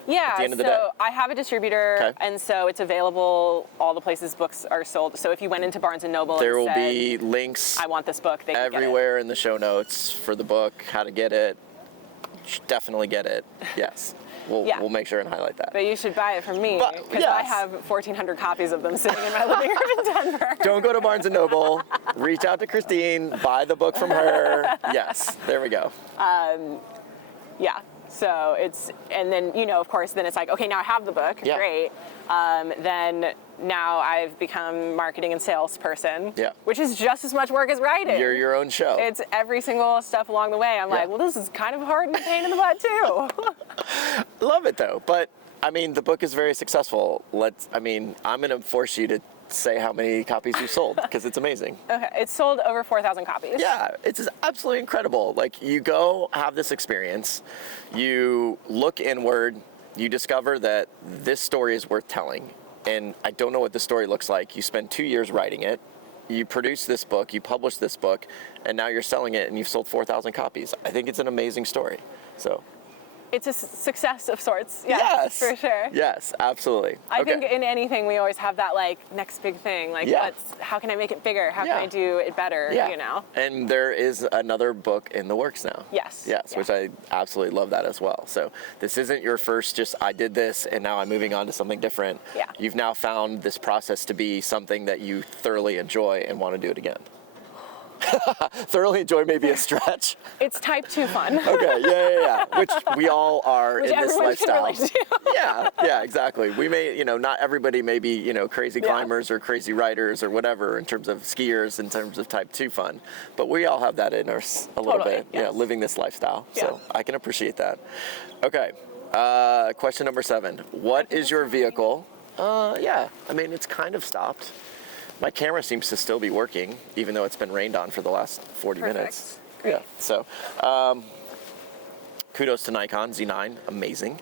Yeah, at the end of the so day. I have a distributor, Okay. and so it's available all the places books are sold. So if you went into Barnes & Noble There and will said, be links I want this book, they can everywhere in the show notes for the book, how to get it. You should definitely get it. Yes. We'll make sure and highlight that. But you should buy it from me, But, because I have 1,400 copies of them sitting in my living room in Denver. Don't go to Barnes & Noble. Reach out to Christine. Buy the book from her. Yes. There we go. Yeah. So and then, you know, of course, then it's like, okay, now I have the book. Yeah. Great. Then now I've become marketing and salesperson. Yeah. Which is just as much work as writing. You're your own show. It's every single step along the way. I'm like, well, this is kind of hard and a pain in the butt too. Love it though. But I mean, the book is very successful. I'm going to force you to say how many copies you sold, because it's amazing. Okay. It's sold over 4,000 copies. Yeah, it's absolutely incredible. Like, you go have this experience, you look inward, you discover that this story is worth telling, and I don't know what the story looks like. You spend 2 years writing it, you produce this book, you publish this book, and now you're selling it and you've sold 4,000 copies. I think it's an amazing story. So It's a success of sorts. Yes, for sure. Yes, absolutely. I think in anything we always have that like next big thing. Like, how can I make it bigger? How can I do it better? Yeah. You know. And there is another book in the works now. Yes. Yes, Yeah. which I absolutely love that as well. So this isn't your first I did this and now I'm moving on to something different. Yeah. You've now found this process to be something that you thoroughly enjoy and want to do it again. Thoroughly enjoy may be a stretch. It's type 2 fun. Okay, yeah. Which we all are Which in this everyone can lifestyle. relate to. Yeah, exactly. We may, not everybody may be, crazy climbers or crazy riders or whatever in terms of skiers, in terms of type 2 fun. But we all have that in us a little bit. Yes. Yeah, living this lifestyle. Yeah. So I can appreciate that. Okay. Question number 7. What is your vehicle? It's kind of stopped. My camera seems to still be working, even though it's been rained on for the last 40 minutes. Great. Yeah. So, kudos to Nikon Z9, amazing.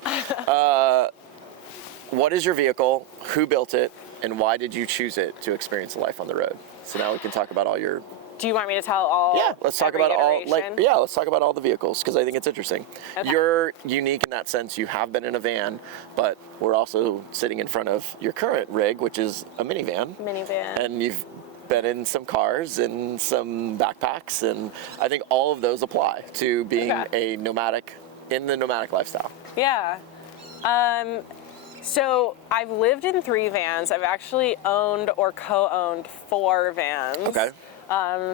What is your vehicle? Who built it? And why did you choose it to experience a life on the road? So now we can talk about all your Do you want me to tell all? Yeah, let's talk every about all, iteration? let's talk about all the vehicles, because I think it's interesting. Okay. You're unique in that sense. You have been in a van, but we're also sitting in front of your current rig, which is a minivan. Minivan. And you've been in some cars and some backpacks, and I think all of those apply to being a nomadic, in the nomadic lifestyle. Yeah. So I've lived in 3 vans. I've actually owned or co-owned 4 vans. Okay.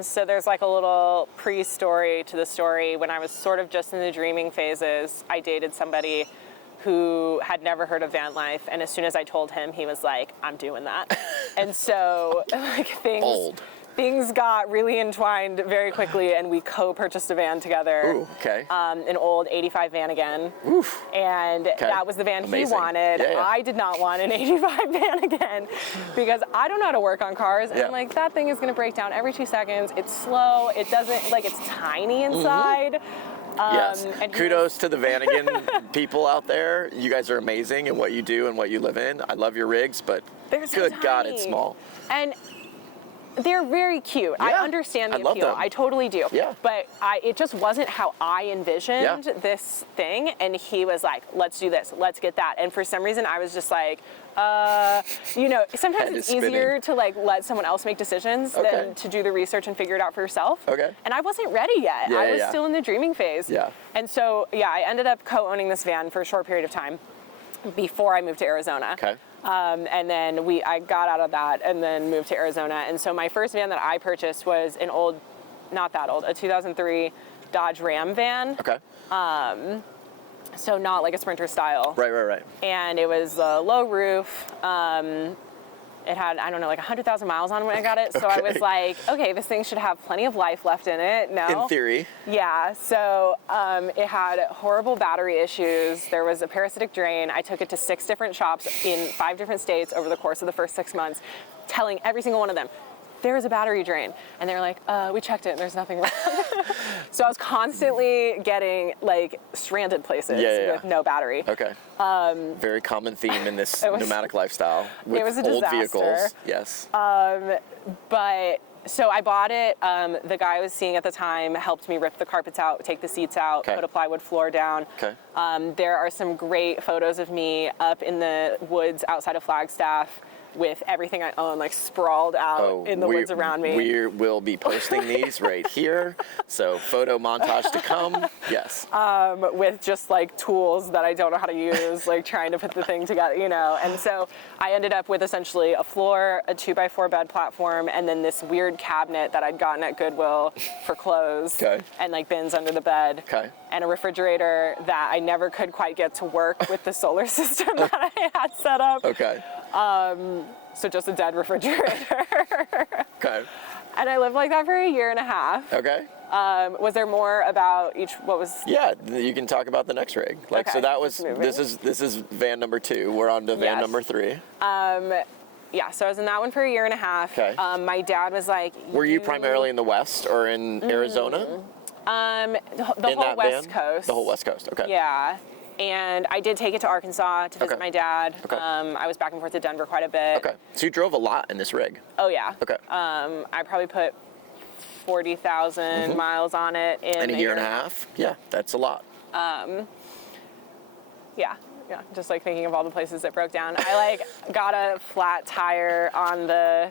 So there's like a little pre-story to the story. When I was sort of just in the dreaming phases, I dated somebody who had never heard of van life, and as soon as I told him, he was like, I'm doing that. And so like things got really entwined very quickly, and we co-purchased a van together. Ooh, okay. An old 85 van again. Oof. And that was the van he wanted. Yeah, yeah. I did not want an 85 van again because I don't know how to work on cars. And I'm like, that thing is gonna break down every 2 seconds. It's slow, it doesn't, like, it's tiny inside. Yes. And kudos to the Vanagon people out there. You guys are amazing in what you do and what you live in. I love your rigs, but good God, it's small. And they're very cute. Yeah, I understand the I love appeal. them. I totally do. Yeah. But it just wasn't how I envisioned this thing. And he was like, let's do this. Let's get that. And for some reason, I was just like, you know, sometimes it's easier to like let someone else make decisions than to do the research and figure it out for yourself. Okay. And I wasn't ready yet. I was still in the dreaming phase. Yeah. And so, I ended up co-owning this van for a short period of time before I moved to Arizona. Okay. And then I got out of that and then moved to Arizona. And so my first van that I purchased was an old, not that old, a 2003 Dodge Ram van. Okay. So not like a Sprinter style. Right. And it was a low roof. It had, I don't know, like 100,000 miles on it when I got it. So I was like, okay, this thing should have plenty of life left in it. No. In theory. Yeah. So it had horrible battery issues. There was a parasitic drain. I took it to 6 different shops in 5 different states over the course of the first 6 months, telling every single one of them, there's a battery drain. And they were like, we checked it and there's nothing wrong. So I was constantly getting like stranded places with no battery. Okay. Very common theme in this nomadic lifestyle with it was a old disaster. vehicles. Yes. But so I bought it. The guy I was seeing at the time helped me rip the carpets out, take the seats out, put a plywood floor down. Okay. There are some great photos of me up in the woods outside of Flagstaff with everything I own, like sprawled out in the woods around me. We will be posting these right here. So photo montage to come. Yes. With just like tools that I don't know how to use, like trying to put the thing together, you know. And so I ended up with essentially a floor, a 2x4 bed platform, and then this weird cabinet that I'd gotten at Goodwill for clothes and like bins under the bed. Okay. And a refrigerator that I never could quite get to work with the solar system that I had set up. Okay. So just a dead refrigerator. Okay. And I lived like that for a year and a half. Okay. Was there more about each? What was? Yeah, you can talk about the next rig. Like, so that was this is van number 2. We're on to van number 3. Yeah, so I was in that one for a year and a half. Okay. My dad was like, were you primarily in the West or in Arizona? The whole West Coast. The whole West Coast. Okay. Yeah. And I did take it to Arkansas to visit my dad. Okay. I was back and forth to Denver quite a bit. Okay. So you drove a lot in this rig. Oh yeah. Okay. I probably put 40,000 miles on it in a year and a half. Yeah, that's a lot. Yeah, just like thinking of all the places it broke down. I like got a flat tire on the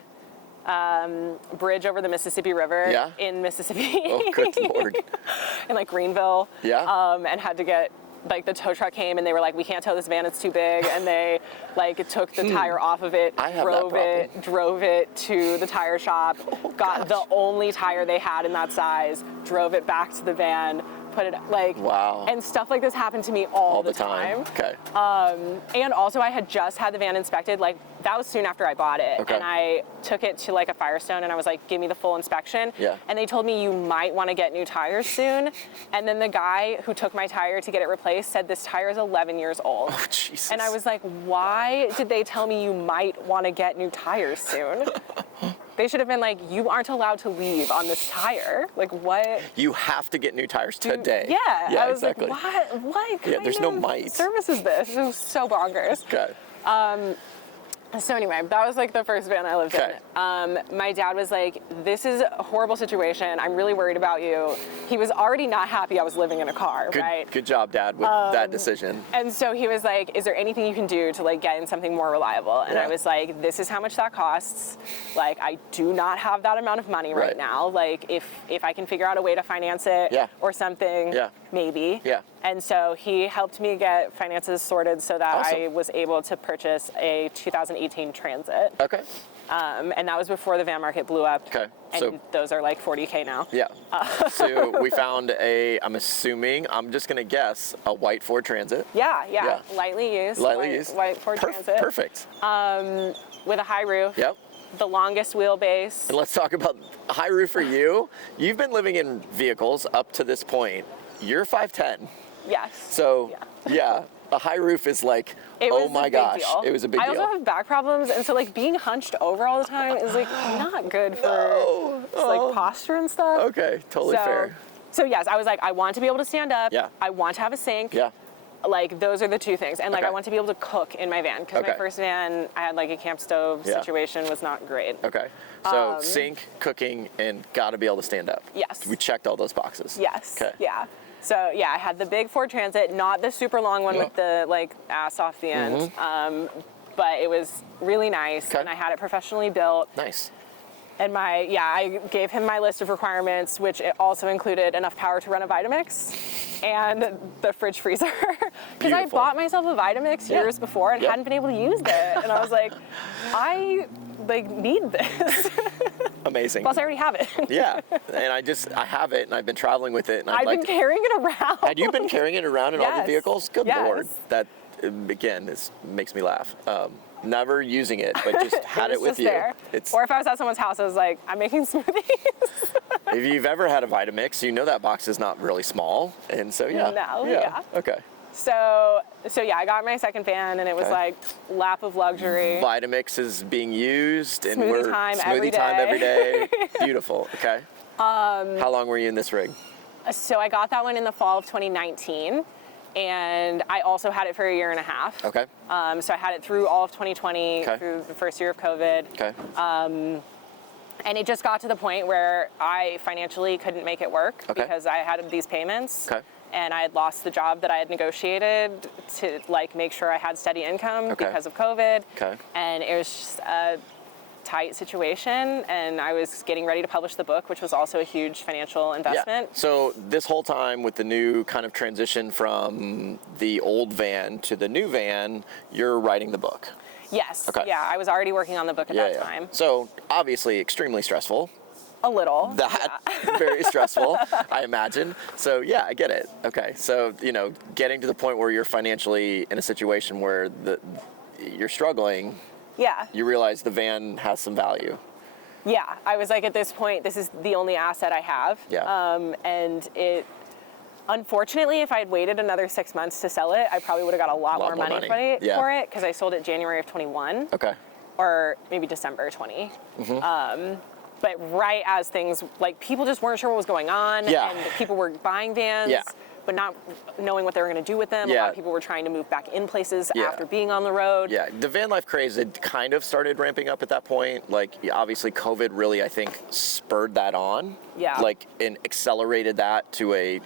bridge over the Mississippi River in Mississippi. Oh, good Lord. In like Greenville. Yeah. And had to get, like the tow truck came and they were like, we can't tow this van, it's too big. And they like took the tire off of it, drove it to the tire shop, got the only tire they had in that size, drove it back to the van, put it like, and stuff like this happened to me all the time. Okay. And also I had just had the van inspected, like that was soon after I bought it. Okay. And I took it to like a Firestone and I was like, give me the full inspection. Yeah. And they told me you might want to get new tires soon. And then the guy who took my tire to get it replaced said this tire is 11 years old. Oh, Jesus. And I was like, why did they tell me you might want to get new tires soon? They should have been like, you aren't allowed to leave on this tire. Like, what? You have to get new tires today. Yeah, I was exactly. like, what? What kind there's no of might. service is this? It was so bonkers. Okay. So anyway, that was like the first van I lived Okay. in. My dad was like, this is a horrible situation. I'm really worried about you. He was already not happy I was living in a car, right? Good job, Dad, with that decision. And so he was like, is there anything you can do to like get in something more reliable? And Yeah. I was like, this is how much that costs. Like, I do not have that amount of money right now. Like, if I can figure out a way to finance it or something, maybe. Yeah. And so he helped me get finances sorted so that Awesome. I was able to purchase a 2018 Transit. Okay. And that was before the van market blew up. Okay. And So those are like $40K now. yeah. So we found I'm I'm just gonna guess, a white Ford Transit. Yeah. Lightly used. Lightly used. White Ford Transit. Perfect. With a high roof. Yep. The longest wheelbase. And let's talk about high roof for you. You've been living in vehicles up to this point. You're 5'10". Yes. So yeah, a high roof is like, oh my gosh, it was a big deal. I also have back problems, and so like being hunched over all the time is like not good for like posture and stuff. Okay, totally fair. So yes, I was like, I want to be able to stand up. Yeah. I want to have a sink. Yeah. Like those are the two things, and like Okay. I want to be able to cook in my van because my first van, I had like a camp stove situation, was not great. Okay. So sink, cooking, and got to be able to stand up. Yes. We checked all those boxes. Yes. Okay. Yeah. So yeah, I had the big Ford Transit, not the super long one with the like ass off the end, but it was really nice, and I had it professionally built. Nice. And I gave him my list of requirements, which it also included enough power to run a Vitamix and the fridge freezer. Because I bought myself a Vitamix years before and hadn't been able to use it. And I was like, I need this. Amazing. Plus I already have it. Yeah, and I have it, and I've been traveling with it. And I've been carrying it around. Had you been carrying it around in all the vehicles? Good Yes. Lord. That, again, makes me laugh. Never using it, but just had it with just you. there. Or if I was at someone's house, I was like, I'm making smoothies. If you've ever had a Vitamix, you know that box is not really small, and so yeah. Okay. So yeah, I got my second van, and it was like lap of luxury. Vitamix is being used, and Smoothie time every day. Beautiful. Okay. How long were you in this rig? So I got that one in the fall of 2019, and I also had it for a year and a half. Okay. So I had it through all of 2020, through the first year of COVID. Okay. And it just got to the point where I financially couldn't make it work because I had these payments. Okay. And I had lost the job that I had negotiated to like make sure I had steady income because of COVID. Okay. And it was just a tight situation, and I was getting ready to publish the book, which was also a huge financial investment. Yeah. So this whole time with the new kind of transition from the old van to the new van, you're writing the book. Yes. Okay. Yeah, I was already working on the book at that time. So obviously extremely stressful. A little. Very stressful, I imagine. So yeah, I get it. Okay. So, getting to the point where you're financially in a situation where you're struggling. Yeah. You realize the van has some value. Yeah. I was like, at this point, this is the only asset I have. Yeah. And unfortunately, if I had waited another 6 months to sell it, I probably would have got a lot more money for it because I sold it January of 21. Okay. Or maybe December 20. But right as things, like people just weren't sure what was going on, and people were buying vans, but not knowing what they were going to do with them. A lot of people were trying to move back in places after being on the road. Yeah, the van life craze had kind of started ramping up at that point. Like, obviously COVID really, I think, spurred that on. Yeah. Like, and accelerated that to a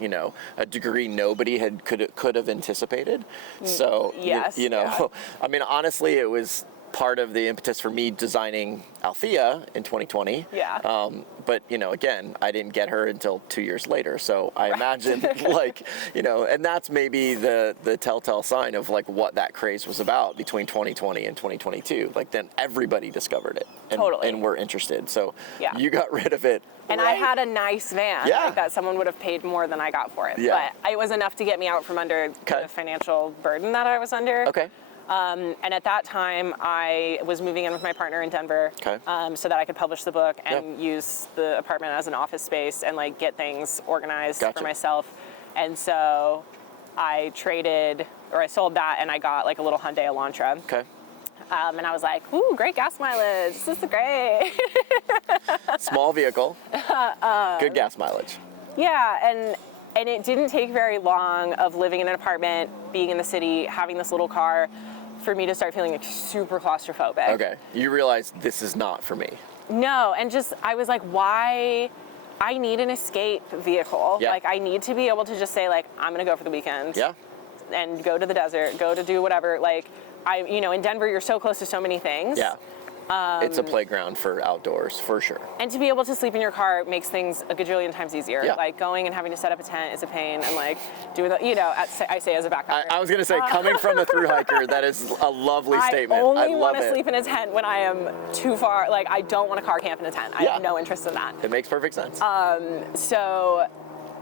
degree nobody could have anticipated. So, yes, I mean, honestly, it was part of the impetus for me designing Althea in 2020. Yeah. But, again, I didn't get her until 2 years later. So I imagine and that's maybe the telltale sign of like what that craze was about between 2020 and 2022. Like then everybody discovered it and were interested. So you got rid of it. And I had a nice van that someone would have paid more than I got for it. Yeah. But it was enough to get me out from under the financial burden that I was under. Okay. And at that time, I was moving in with my partner in Denver, so that I could publish the book and use the apartment as an office space and like get things organized for myself. And so I sold that, and I got like a little Hyundai Elantra. Okay. And I was like, ooh, great gas mileage. This is great. Small vehicle. Good gas mileage. Yeah, and it didn't take very long of living in an apartment, being in the city, having this little car, for me to start feeling like super claustrophobic. Okay. You realize this is not for me. No, and just, I was like, why? I need an escape vehicle. Yeah. Like, I need to be able to just say, like, I'm gonna go for the weekend. Yeah. And go to the desert, go to do whatever. Like, in Denver, you're so close to so many things. Yeah. It's a playground for outdoors, for sure. And to be able to sleep in your car makes things a gajillion times easier. Yeah. Like, going and having to set up a tent is a pain, and like, doing the, I say as a backpacker. I was going to say, coming from a through hiker, that is a lovely statement. I only love want to it. sleep in a tent when I am too far. Like, I don't want to car camp in a tent. I have no interest in that. It makes perfect sense. So,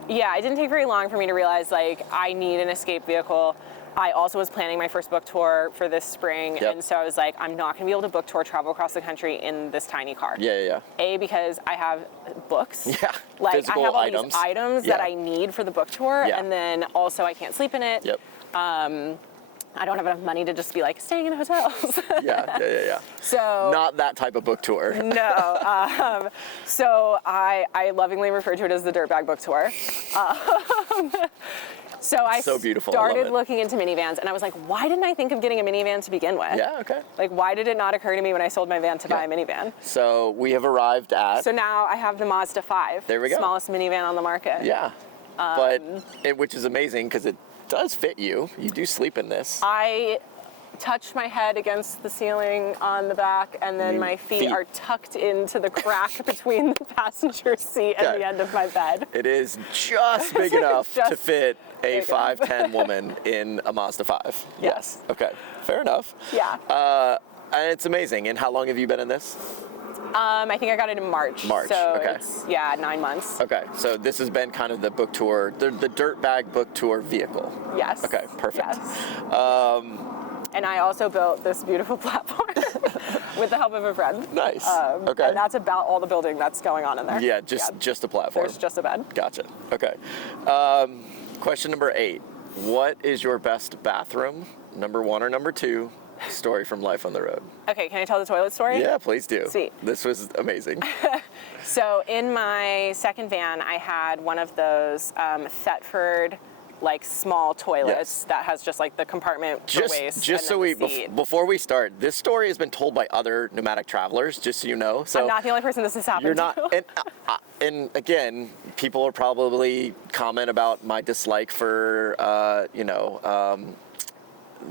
yeah, it didn't take very long for me to realize, like, I need an escape vehicle. I also was planning my first book tour for this spring, and so I was like, I'm not going to be able to book tour travel across the country in this tiny car. Yeah. A, because I have books. Yeah, like physical I have all items. these items that I need for the book tour, and then also I can't sleep in it. Yep. I don't have enough money to just be like staying in hotels. Yeah. So not that type of book tour. No. So I lovingly refer to it as the Dirtbag Book Tour. So I beautiful. I love started it. looking into minivans, and I was like, why didn't I think of getting a minivan to begin with? Yeah, okay. Like, why did it not occur to me when I sold my van to buy a minivan? So we have arrived at... So now I have the Mazda 5. There we go. Smallest minivan on the market. Yeah, which is amazing because it does fit you. You do sleep in this. I touch my head against the ceiling on the back, and then my feet are tucked into the crack between the passenger seat and the end of my bed. It is just big enough to fit a 5'10" woman in a Mazda 5. Yes. Okay. Fair enough. Yeah. And it's amazing. And how long have you been in this? I think I got it in March. So okay. It's, 9 months. Okay. So this has been kind of the book tour, the Dirtbag book tour vehicle. Yes. Okay. Perfect. Yes. And I also built this beautiful platform with the help of a friend. Nice. Okay. And that's about all the building that's going on in there. Yeah, just a platform. There's just a bed. Gotcha. Okay. Question number 8. What is your best bathroom? Number 1 or number 2? Story from life on the road. Okay, can I tell the toilet story? Yeah, please do. Sweet. This was amazing. So in my second van, I had one of those Thetford, like small toilets that has just like the compartment for waste. Just so before we start, this story has been told by other nomadic travelers, just so you know. So I'm not the only person this has happened you're not, to. and again, people will probably comment about my dislike for,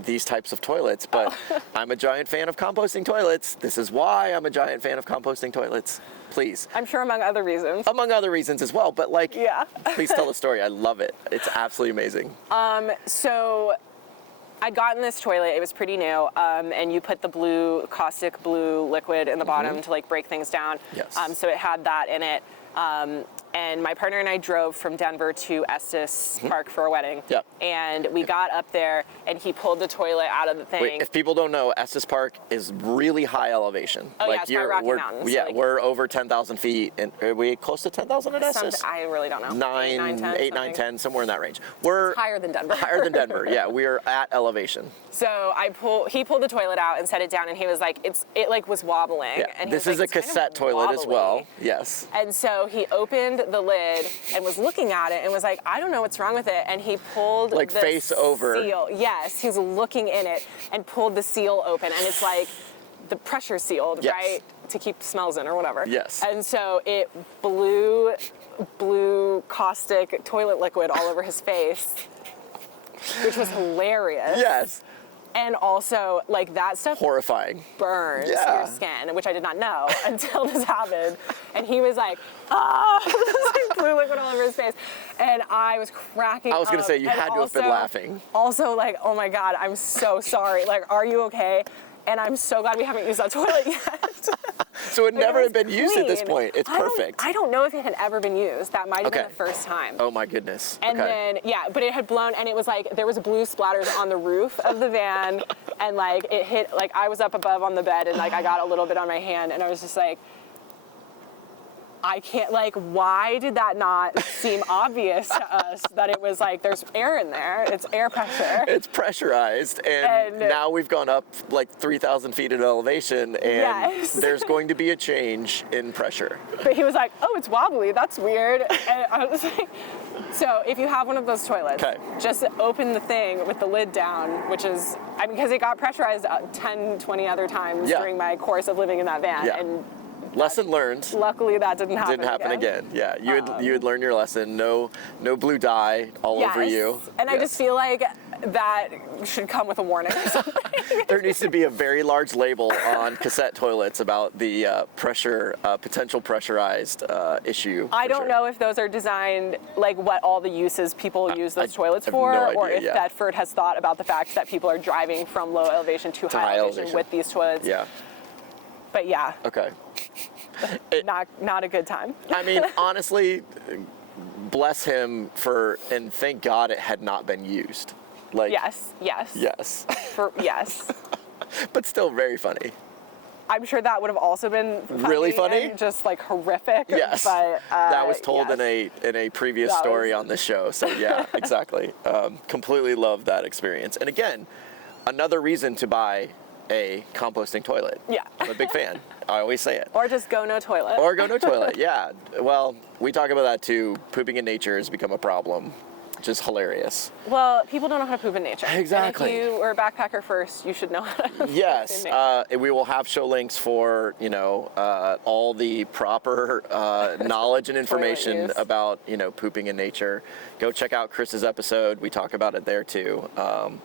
these types of toilets, but I'm a giant fan of composting toilets. This is why I'm a giant fan of composting toilets. Please. I'm sure among other reasons. Among other reasons as well, but please tell the story. I love it. It's absolutely amazing. So I'd gotten this toilet, it was pretty new, and you put the caustic blue liquid in the bottom to like break things down. Yes. So it had that in it. And my partner and I drove from Denver to Estes Park for a wedding. Yep. And we got up there, and he pulled the toilet out of the thing. Wait, if people don't know, Estes Park is really high elevation. Oh, yeah, it's by Rocky Mountains. Yeah, we're over 10,000 feet. And are we close to 10,000 at Estes? I really don't know. 8, 9, 10, somewhere in that range. We're higher than Denver. Higher than Denver, yeah. We are at elevation. So he pulled the toilet out and set it down, and he was like, it was wobbling. Yeah. And this is a cassette toilet as well. Yes. And so he opened the lid and was looking at it and was like, I don't know what's wrong with it. And he pulled like the face over. seal. Yes, he's looking in it and pulled the seal open, and it's like the pressure sealed, right, to keep smells in or whatever. Yes. And so it blew caustic toilet liquid all over his face, which was hilarious. Yes. And also, like, that stuff horrifying burns your skin, which I did not know until this happened. And he was like, like blue liquid all over his face. And I was cracking up. I was going to say, you had to have been laughing. Also, like, oh my God, I'm so sorry. Like, are you okay? And I'm so glad we haven't used that toilet yet. So it never had been used at this point. It's perfect. I don't know if it had ever been used. That might have been the first time. Oh my goodness. And then, but it had blown, and it was like, there was blue splatters on the roof of the van, and like, it hit, like, I was up above on the bed, and like, I got a little bit on my hand, and I was just like, I can't, like, why did that not seem obvious to us that it was like, there's air in there, it's air pressure. It's pressurized, and now we've gone up like 3,000 feet in elevation, and there's going to be a change in pressure. But he was like, oh, it's wobbly, that's weird. And I was like, So if you have one of those toilets, just open the thing with the lid down, which is, I mean, because it got pressurized 10, 20 other times during my course of living in that van. And lesson learned. Luckily that didn't happen again. Yeah, you would learn your lesson. No blue dye all over you. And I just feel like that should come with a warning or something. There needs to be a very large label on cassette toilets about the potential pressurized issue. I don't know if those are designed, like what all the uses people use those toilets for, or if Thetford has thought about the fact that people are driving from low elevation to high elevation with these toilets. Yeah. But yeah. Okay. Not a good time. I mean, honestly, bless him and thank God it had not been used. Like, yes. Yes. Yes. But still very funny. I'm sure that would have also been really funny and just like horrific. Yes. But that was told in a previous story on this show. So yeah, exactly. Completely loved that experience. And again, another reason to buy a composting toilet. Yeah. I'm a big fan. I always say it. Or just go no toilet. Or go no toilet, yeah. Well, we talk about that too. Pooping in nature has become a problem, which is hilarious. Well, people don't know how to poop in nature. Exactly. And if you were a backpacker first, you should know how to poop yes, in nature. We will have show links for, all the proper knowledge and information about, pooping in nature. Go check out Chris's episode. We talk about it there too.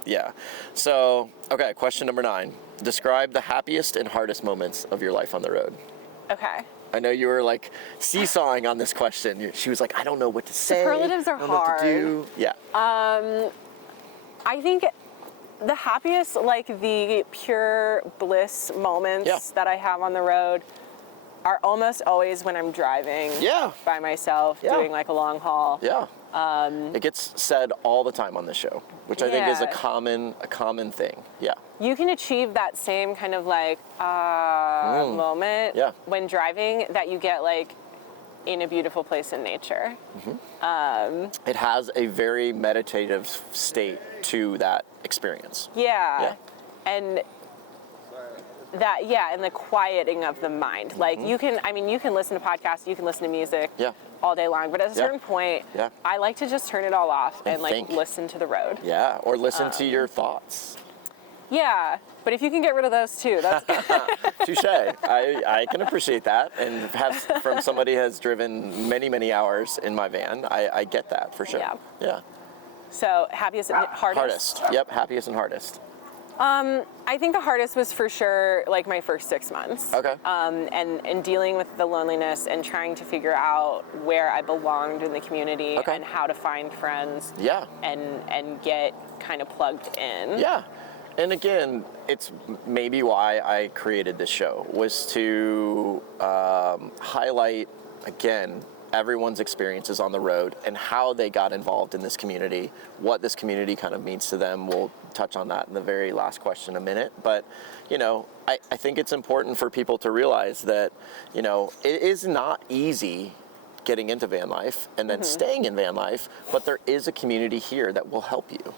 Yeah. So, okay, question number 9. Describe the happiest and hardest moments of your life on the road. Okay. I know you were like seesawing on this question. She was like, I don't know what to say. Superlatives are I don't know what to do. Yeah. I think the happiest, like the pure bliss moments that I have on the road are almost always when I'm driving by myself, doing like a long haul. Yeah. It gets said all the time on this show, which I think is a common thing. Yeah. You can achieve that same kind of like moment when driving that you get like in a beautiful place in nature. It has a very meditative state to that experience. Yeah. And that, and the quieting of the mind. Like you can listen to podcasts, you can listen to music all day long, but at a certain point, I like to just turn it all off and like think. Listen to the road. Yeah, or listen to your thoughts. Yeah, but if you can get rid of those too, that's good. Touche. I can appreciate that, and from somebody who has driven many, many hours in my van, I get that for sure. Yeah. So happiest and hardest? Yep, happiest and hardest. I think the hardest was for sure like my first 6 months. Okay. And dealing with the loneliness and trying to figure out where I belonged in the community and how to find friends. Yeah. And get kind of plugged in. Yeah. And again, it's maybe why I created this show, was to highlight, again, everyone's experiences on the road and how they got involved in this community, what this community kind of means to them. We'll touch on that in the very last question in a minute. But, I think it's important for people to realize that, it is not easy getting into van life and then staying in van life, but there is a community here that will help you,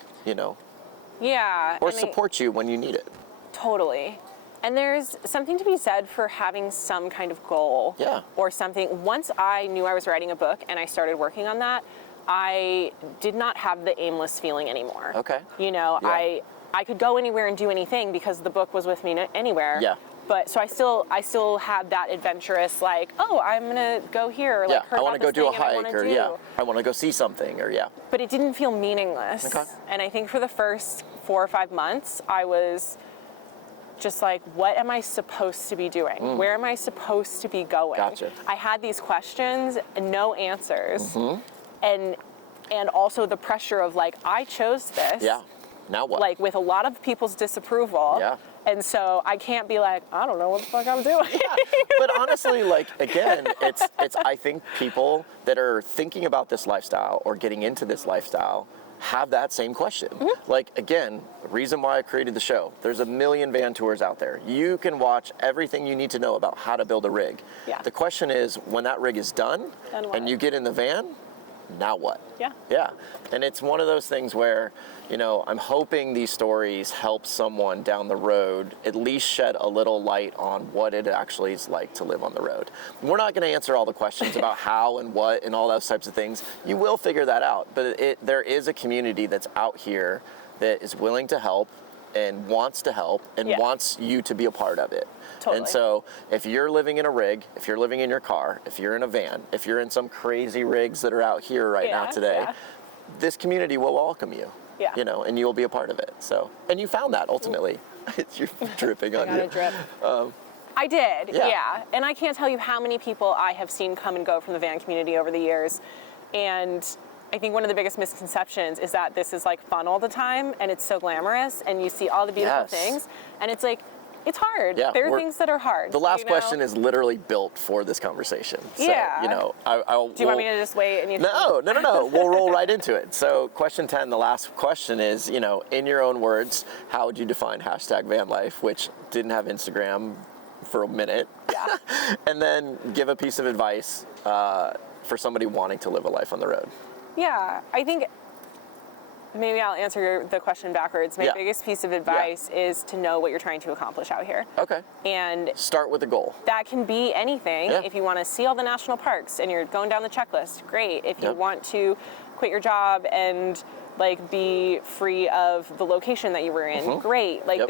Yeah. Or support you when you need it. Totally. And there's something to be said for having some kind of goal or something. Once I knew I was writing a book and I started working on that, I did not have the aimless feeling anymore. Okay. I could go anywhere and do anything because the book was with me anywhere. Yeah. But so I still had that adventurous, like, oh, I'm gonna go here, or like I want to go do a hike, or I want to go see something, or But it didn't feel meaningless. Okay. And I think for the first 4 or 5 months, I was just like, what am I supposed to be doing? Where am I supposed to be going? Gotcha. I had these questions and no answers. And also the pressure of like, I chose this. Yeah. Now what? Like with a lot of people's disapproval. Yeah. And so I can't be like, I don't know what the fuck I'm doing. But honestly, like, again, it's I think people that are thinking about this lifestyle or getting into this lifestyle have that same question. Like, again, the reason why I created the show, there's a million van tours out there. You can watch everything you need to know about how to build a rig. Yeah. The question is, when that rig is done and you get in the van, now what? Yeah. Yeah. And it's one of those things where, you know, I'm hoping these stories help someone down the road at least shed a little light on what it actually is like to live on the road. We're not going to answer all the questions about how and what and all those types of things. You will figure that out. But there is a community that's out here that is willing to help and wants to help and wants you to be a part of it. Totally. And so if you're living in a rig, if you're living in your car, if you're in a van, if you're in some crazy rigs that are out here right now today, this community will welcome you. Yeah. You know, and you'll be a part of it. So, and you found that ultimately. You're dripping on you. I got a drip. I did, yeah. And I can't tell you how many people I have seen come and go from the van community over the years. And I think one of the biggest misconceptions is that this is like fun all the time and it's so glamorous and you see all the beautiful things. And it's like, it's hard. Yeah, there are things that are hard. The last question is literally built for this conversation. So, you know, do you want me to just wait? And you No. We'll roll right into it. So question 10, the last question is, you know, in your own words, how would you define #vanlife, which didn't have Instagram for a minute. Yeah. And then give a piece of advice for somebody wanting to live a life on the road. Yeah, I think maybe I'll answer the question backwards. My biggest piece of advice is to know what you're trying to accomplish out here. Okay. And start with a goal. That can be anything. Yeah. If you want to see all the national parks and you're going down the checklist, great. If you want to quit your job and like be free of the location that you were in, great. Like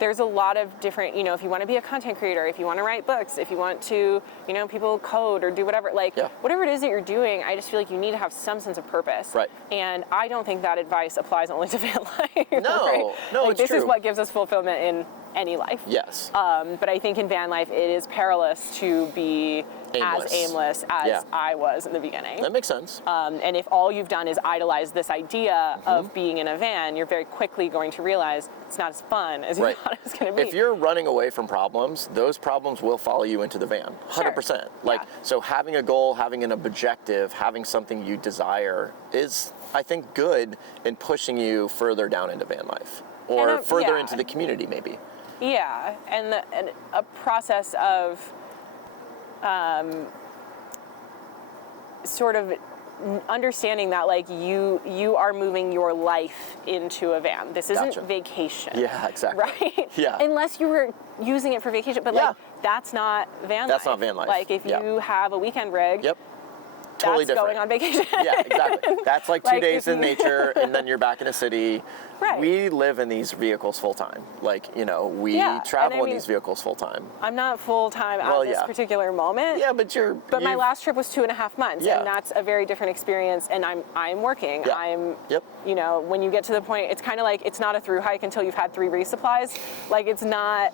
there's a lot of different, you know, if you want to be a content creator, if you want to write books, if you want to, you know, people code or do whatever, like whatever it is that you're doing, I just feel like you need to have some sense of purpose. Right. And I don't think that advice applies only to van life. No, right? no, like, it's this true. is what gives us fulfillment in any life. Yes. But I think in van life, it is perilous to be as aimless as I was in the beginning. That makes sense. And if all you've done is idolize this idea of being in a van, you're very quickly going to realize it's not as fun as you thought it was going to be. If you're running away from problems, those problems will follow you into the van, 100%. Sure. Like, so having a goal, having an objective, having something you desire is, I think, good in pushing you further down into van life or further into the community, maybe. Yeah, and a process of sort of understanding that like you are moving your life into a van. This isn't vacation. Yeah, exactly. Right? Yeah. Unless you were using it for vacation, but like that's not van life. That's not van life. Like if you have a weekend rig, totally that's different. going on vacation. Yeah, exactly. That's like 2 days in nature, and then you're back in a city. Right. We live in these vehicles full time. Like, you know, we travel in these vehicles full time. I'm not full time at this particular moment. Yeah, but But my last trip was 2.5 months, and that's a very different experience. And I'm working. Yeah. I'm, you know, when you get to the point, it's kind of like it's not a through hike until you've had 3 resupplies. Like it's not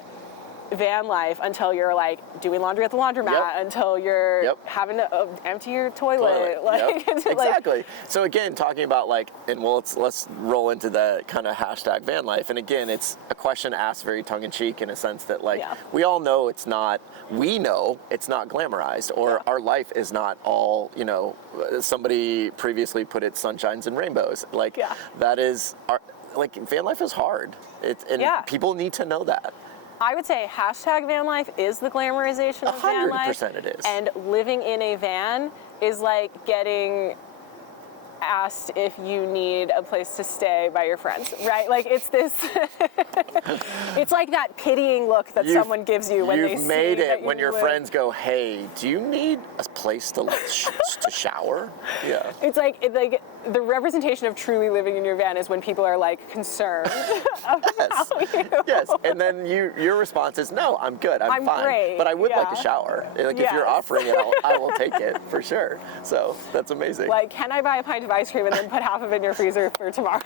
van life until you're like doing laundry at the laundromat, until you're having to empty your toilet. Like exactly. Like, so again, talking about like, and let's roll into the kind of hashtag van life. And again, it's a question asked very tongue in cheek in a sense that like we all know it's not. We know it's not glamorized, or our life is not all. You know, somebody previously put it sunshines and rainbows. Like that is our like van life is hard. And people need to know that. I would say hashtag van life is the glamorization of van life. 100% it is. And living in a van is like getting asked if you need a place to stay by your friends, right? Like it's this, it's like that pitying look that someone gives you when they see You've made it that when your friends go, hey, do you need a place to to shower? Yeah. It's like the representation of truly living in your van is when people are like concerned about you. Yes, and then your response is, no, I'm good, I'm fine. Great. But I would like a shower. Like if you're offering it, I will take it for sure. So that's amazing. Like, can I buy a pint of ice cream and then put half of it in your freezer for tomorrow?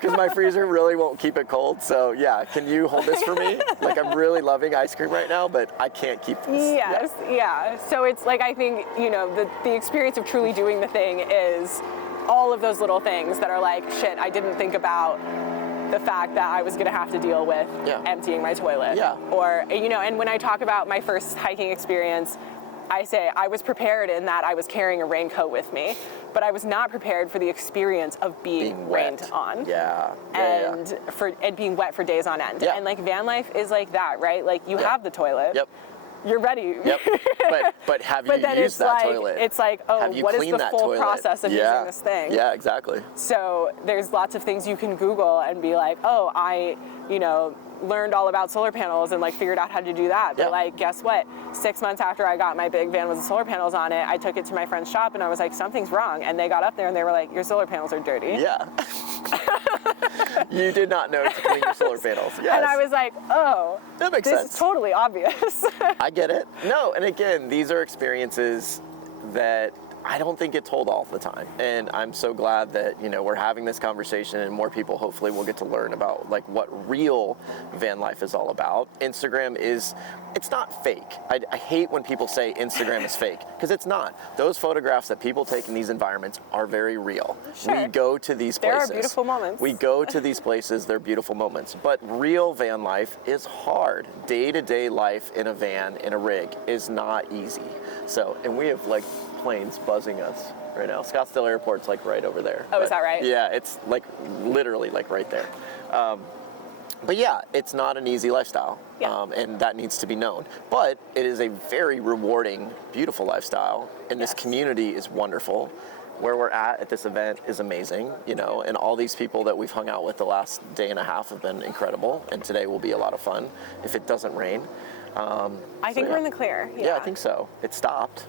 Because my freezer really won't keep it cold. So yeah, can you hold this for me? Like I'm really loving ice cream right now, but I can't keep this. Yes, yeah. So it's like, I think, you know, the experience of truly doing the thing is all of those little things that are like, shit, I didn't think about the fact that I was going to have to deal with emptying my toilet. Yeah. Or, you know, and when I talk about my first hiking experience, I say I was prepared in that I was carrying a raincoat with me, but I was not prepared for the experience of being rained on. And being wet for days on end. And like van life is like that, right? Like you have the toilet. you're ready. Yep. But have But you then used that toilet? It's like, oh, Have you what is cleaned the that full toilet? process of using this thing? Yeah, exactly. So there's lots of things you can Google and be like, oh, I, learned all about solar panels and like figured out how to do that. But like, guess what? 6 months after I got my big van with the solar panels on it, I took it to my friend's shop and I was like, something's wrong. And they got up there and they were like, your solar panels are dirty. Yeah. You did not know to clean your solar panels. Yes. And I was like, oh, that makes this sense. is totally obvious. I get it. No, and again, these are experiences that I don't think get told all the time. And I'm so glad that, we're having this conversation and more people hopefully will get to learn about like what real van life is all about. Instagram it's not fake. I hate when people say Instagram is fake, because it's not. Those photographs that people take in these environments are very real. Sure. We go to these places. There are beautiful moments. We go to these places, they're beautiful moments. But real van life is hard. Day-to-day life in a van, in a rig, is not easy. So, and we have like planes buzzing us right now. Scottsdale Airport's like right over there. Oh, is that right? Yeah, it's like literally like right there. But yeah, it's not an easy lifestyle, and that needs to be known. But it is a very rewarding, beautiful lifestyle, and this community is wonderful. Where we're at this event is amazing, and all these people that we've hung out with the last day and a half have been incredible, and today will be a lot of fun if it doesn't rain. I think we're in the clear. Yeah, I think so. It stopped.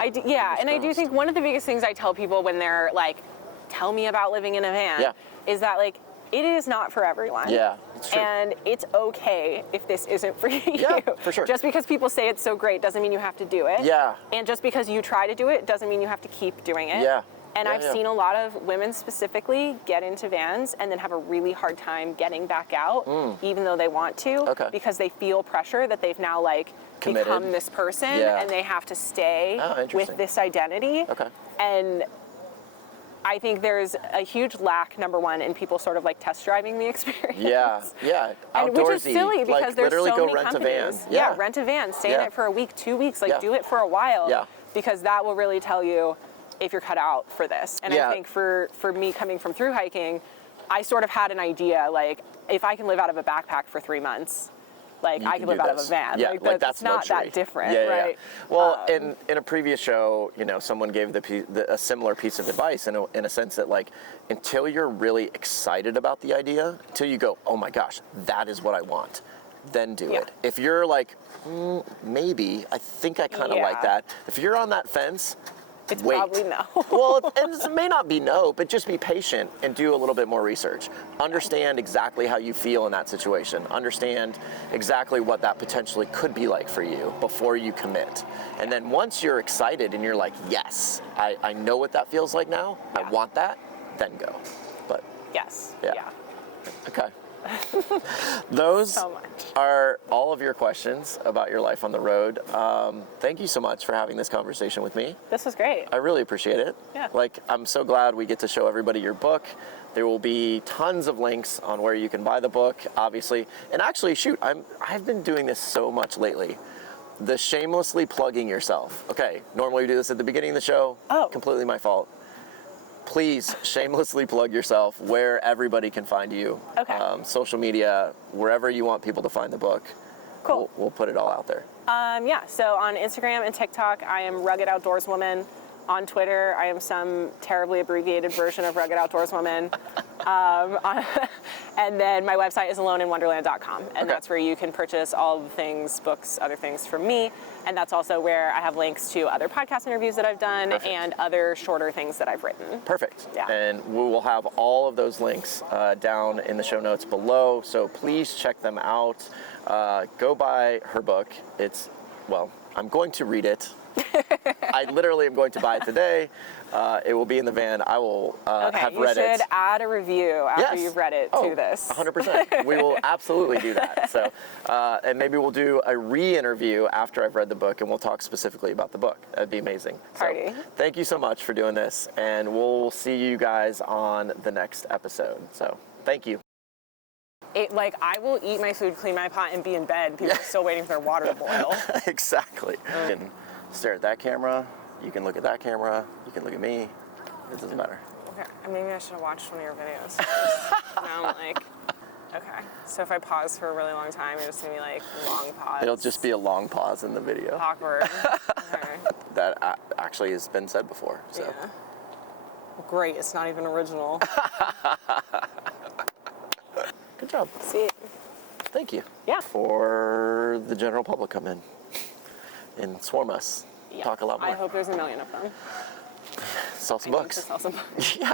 I do think one of the biggest things I tell people when they're like, tell me about living in a van, is that like, it is not for everyone. Yeah, it's true. And it's okay if this isn't for you. Yeah, for sure. Just because people say it's so great doesn't mean you have to do it. Yeah. And just because you try to do it doesn't mean you have to keep doing it. Yeah. And I've seen a lot of women specifically get into vans and then have a really hard time getting back out, even though they want to, because they feel pressure that they've now like committed. Become this person and they have to stay with this identity. And I think there's a huge lack, number one, in people sort of like test driving the experience. Yeah. And which is silly because like, there's so many rent companies. A van. Rent a van, stay in it for a week, 2 weeks, like do it for a while, because that will really tell you if you're cut out for this. And I think for me coming from through hiking, I sort of had an idea, like if I can live out of a backpack for 3 months, like I can live out of a van. Yeah, like that's not luxury. that different, right? Well, in a previous show, someone gave a similar piece of advice in a sense that like, until you're really excited about the idea, until you go, oh my gosh, that is what I want, then do it. If you're like, maybe, I think I kind of like that. If you're on that fence, it's wait. probably no. Well, and it may not be no, but just be patient and do a little bit more research. Understand exactly how you feel in that situation. Understand exactly what that potentially could be like for you before you commit. And then once you're excited and you're like, yes, I know what that feels like now, I want that, then go. But okay. Those are all of your questions about your life on the road. Thank you so much for having this conversation with me. This was great. I really appreciate it. Like, I'm so glad we get to show everybody your book. There will be tons of links on where you can buy the book, obviously. And actually, shoot, I've been doing this so much lately. The shamelessly plugging yourself. Okay, normally we do this at the beginning of the show. Completely my fault. Please shamelessly plug yourself where everybody can find you. Social media, wherever you want people to find the book. Cool. We'll put it all out there. So on Instagram and TikTok, I am Rugged Outdoors Woman. On Twitter, I am some terribly abbreviated version of Rugged Outdoors Woman. And then my website is aloneinwonderland.com, and that's where you can purchase all the things, books, other things from me. And that's also where I have links to other podcast interviews that I've done and other shorter things that I've written. Perfect. And we will have all of those links down in the show notes below, so please check them out. Go buy her book. I'm going to read it. I literally am going to buy it today. It will be in the van. I will have read it. You should add a review after you've read it to this. 100%. We will absolutely do that. So, and maybe we'll do a re-interview after I've read the book, and we'll talk specifically about the book. That'd be amazing. Party. So, thank you so much for doing this, and we'll see you guys on the next episode. So, thank you. I will eat my food, clean my pot, and be in bed. People are still waiting for their water to boil. Exactly. You can stare at that camera. You can look at that camera. You can look at me. It doesn't matter. Okay, maybe I should have watched one of your videos. Now I'm like... Okay. So if I pause for a really long time, it's just gonna be like long pause. It'll just be a long pause in the video. Awkward. Okay. That actually has been said before. So. Yeah. Well, great. It's not even original. Good job. See. Thank you. Yeah. For the general public come in and swarm us. Yeah. Talk a lot more. I hope there's a million of them. Sell some I need books. to sell some books. Yeah.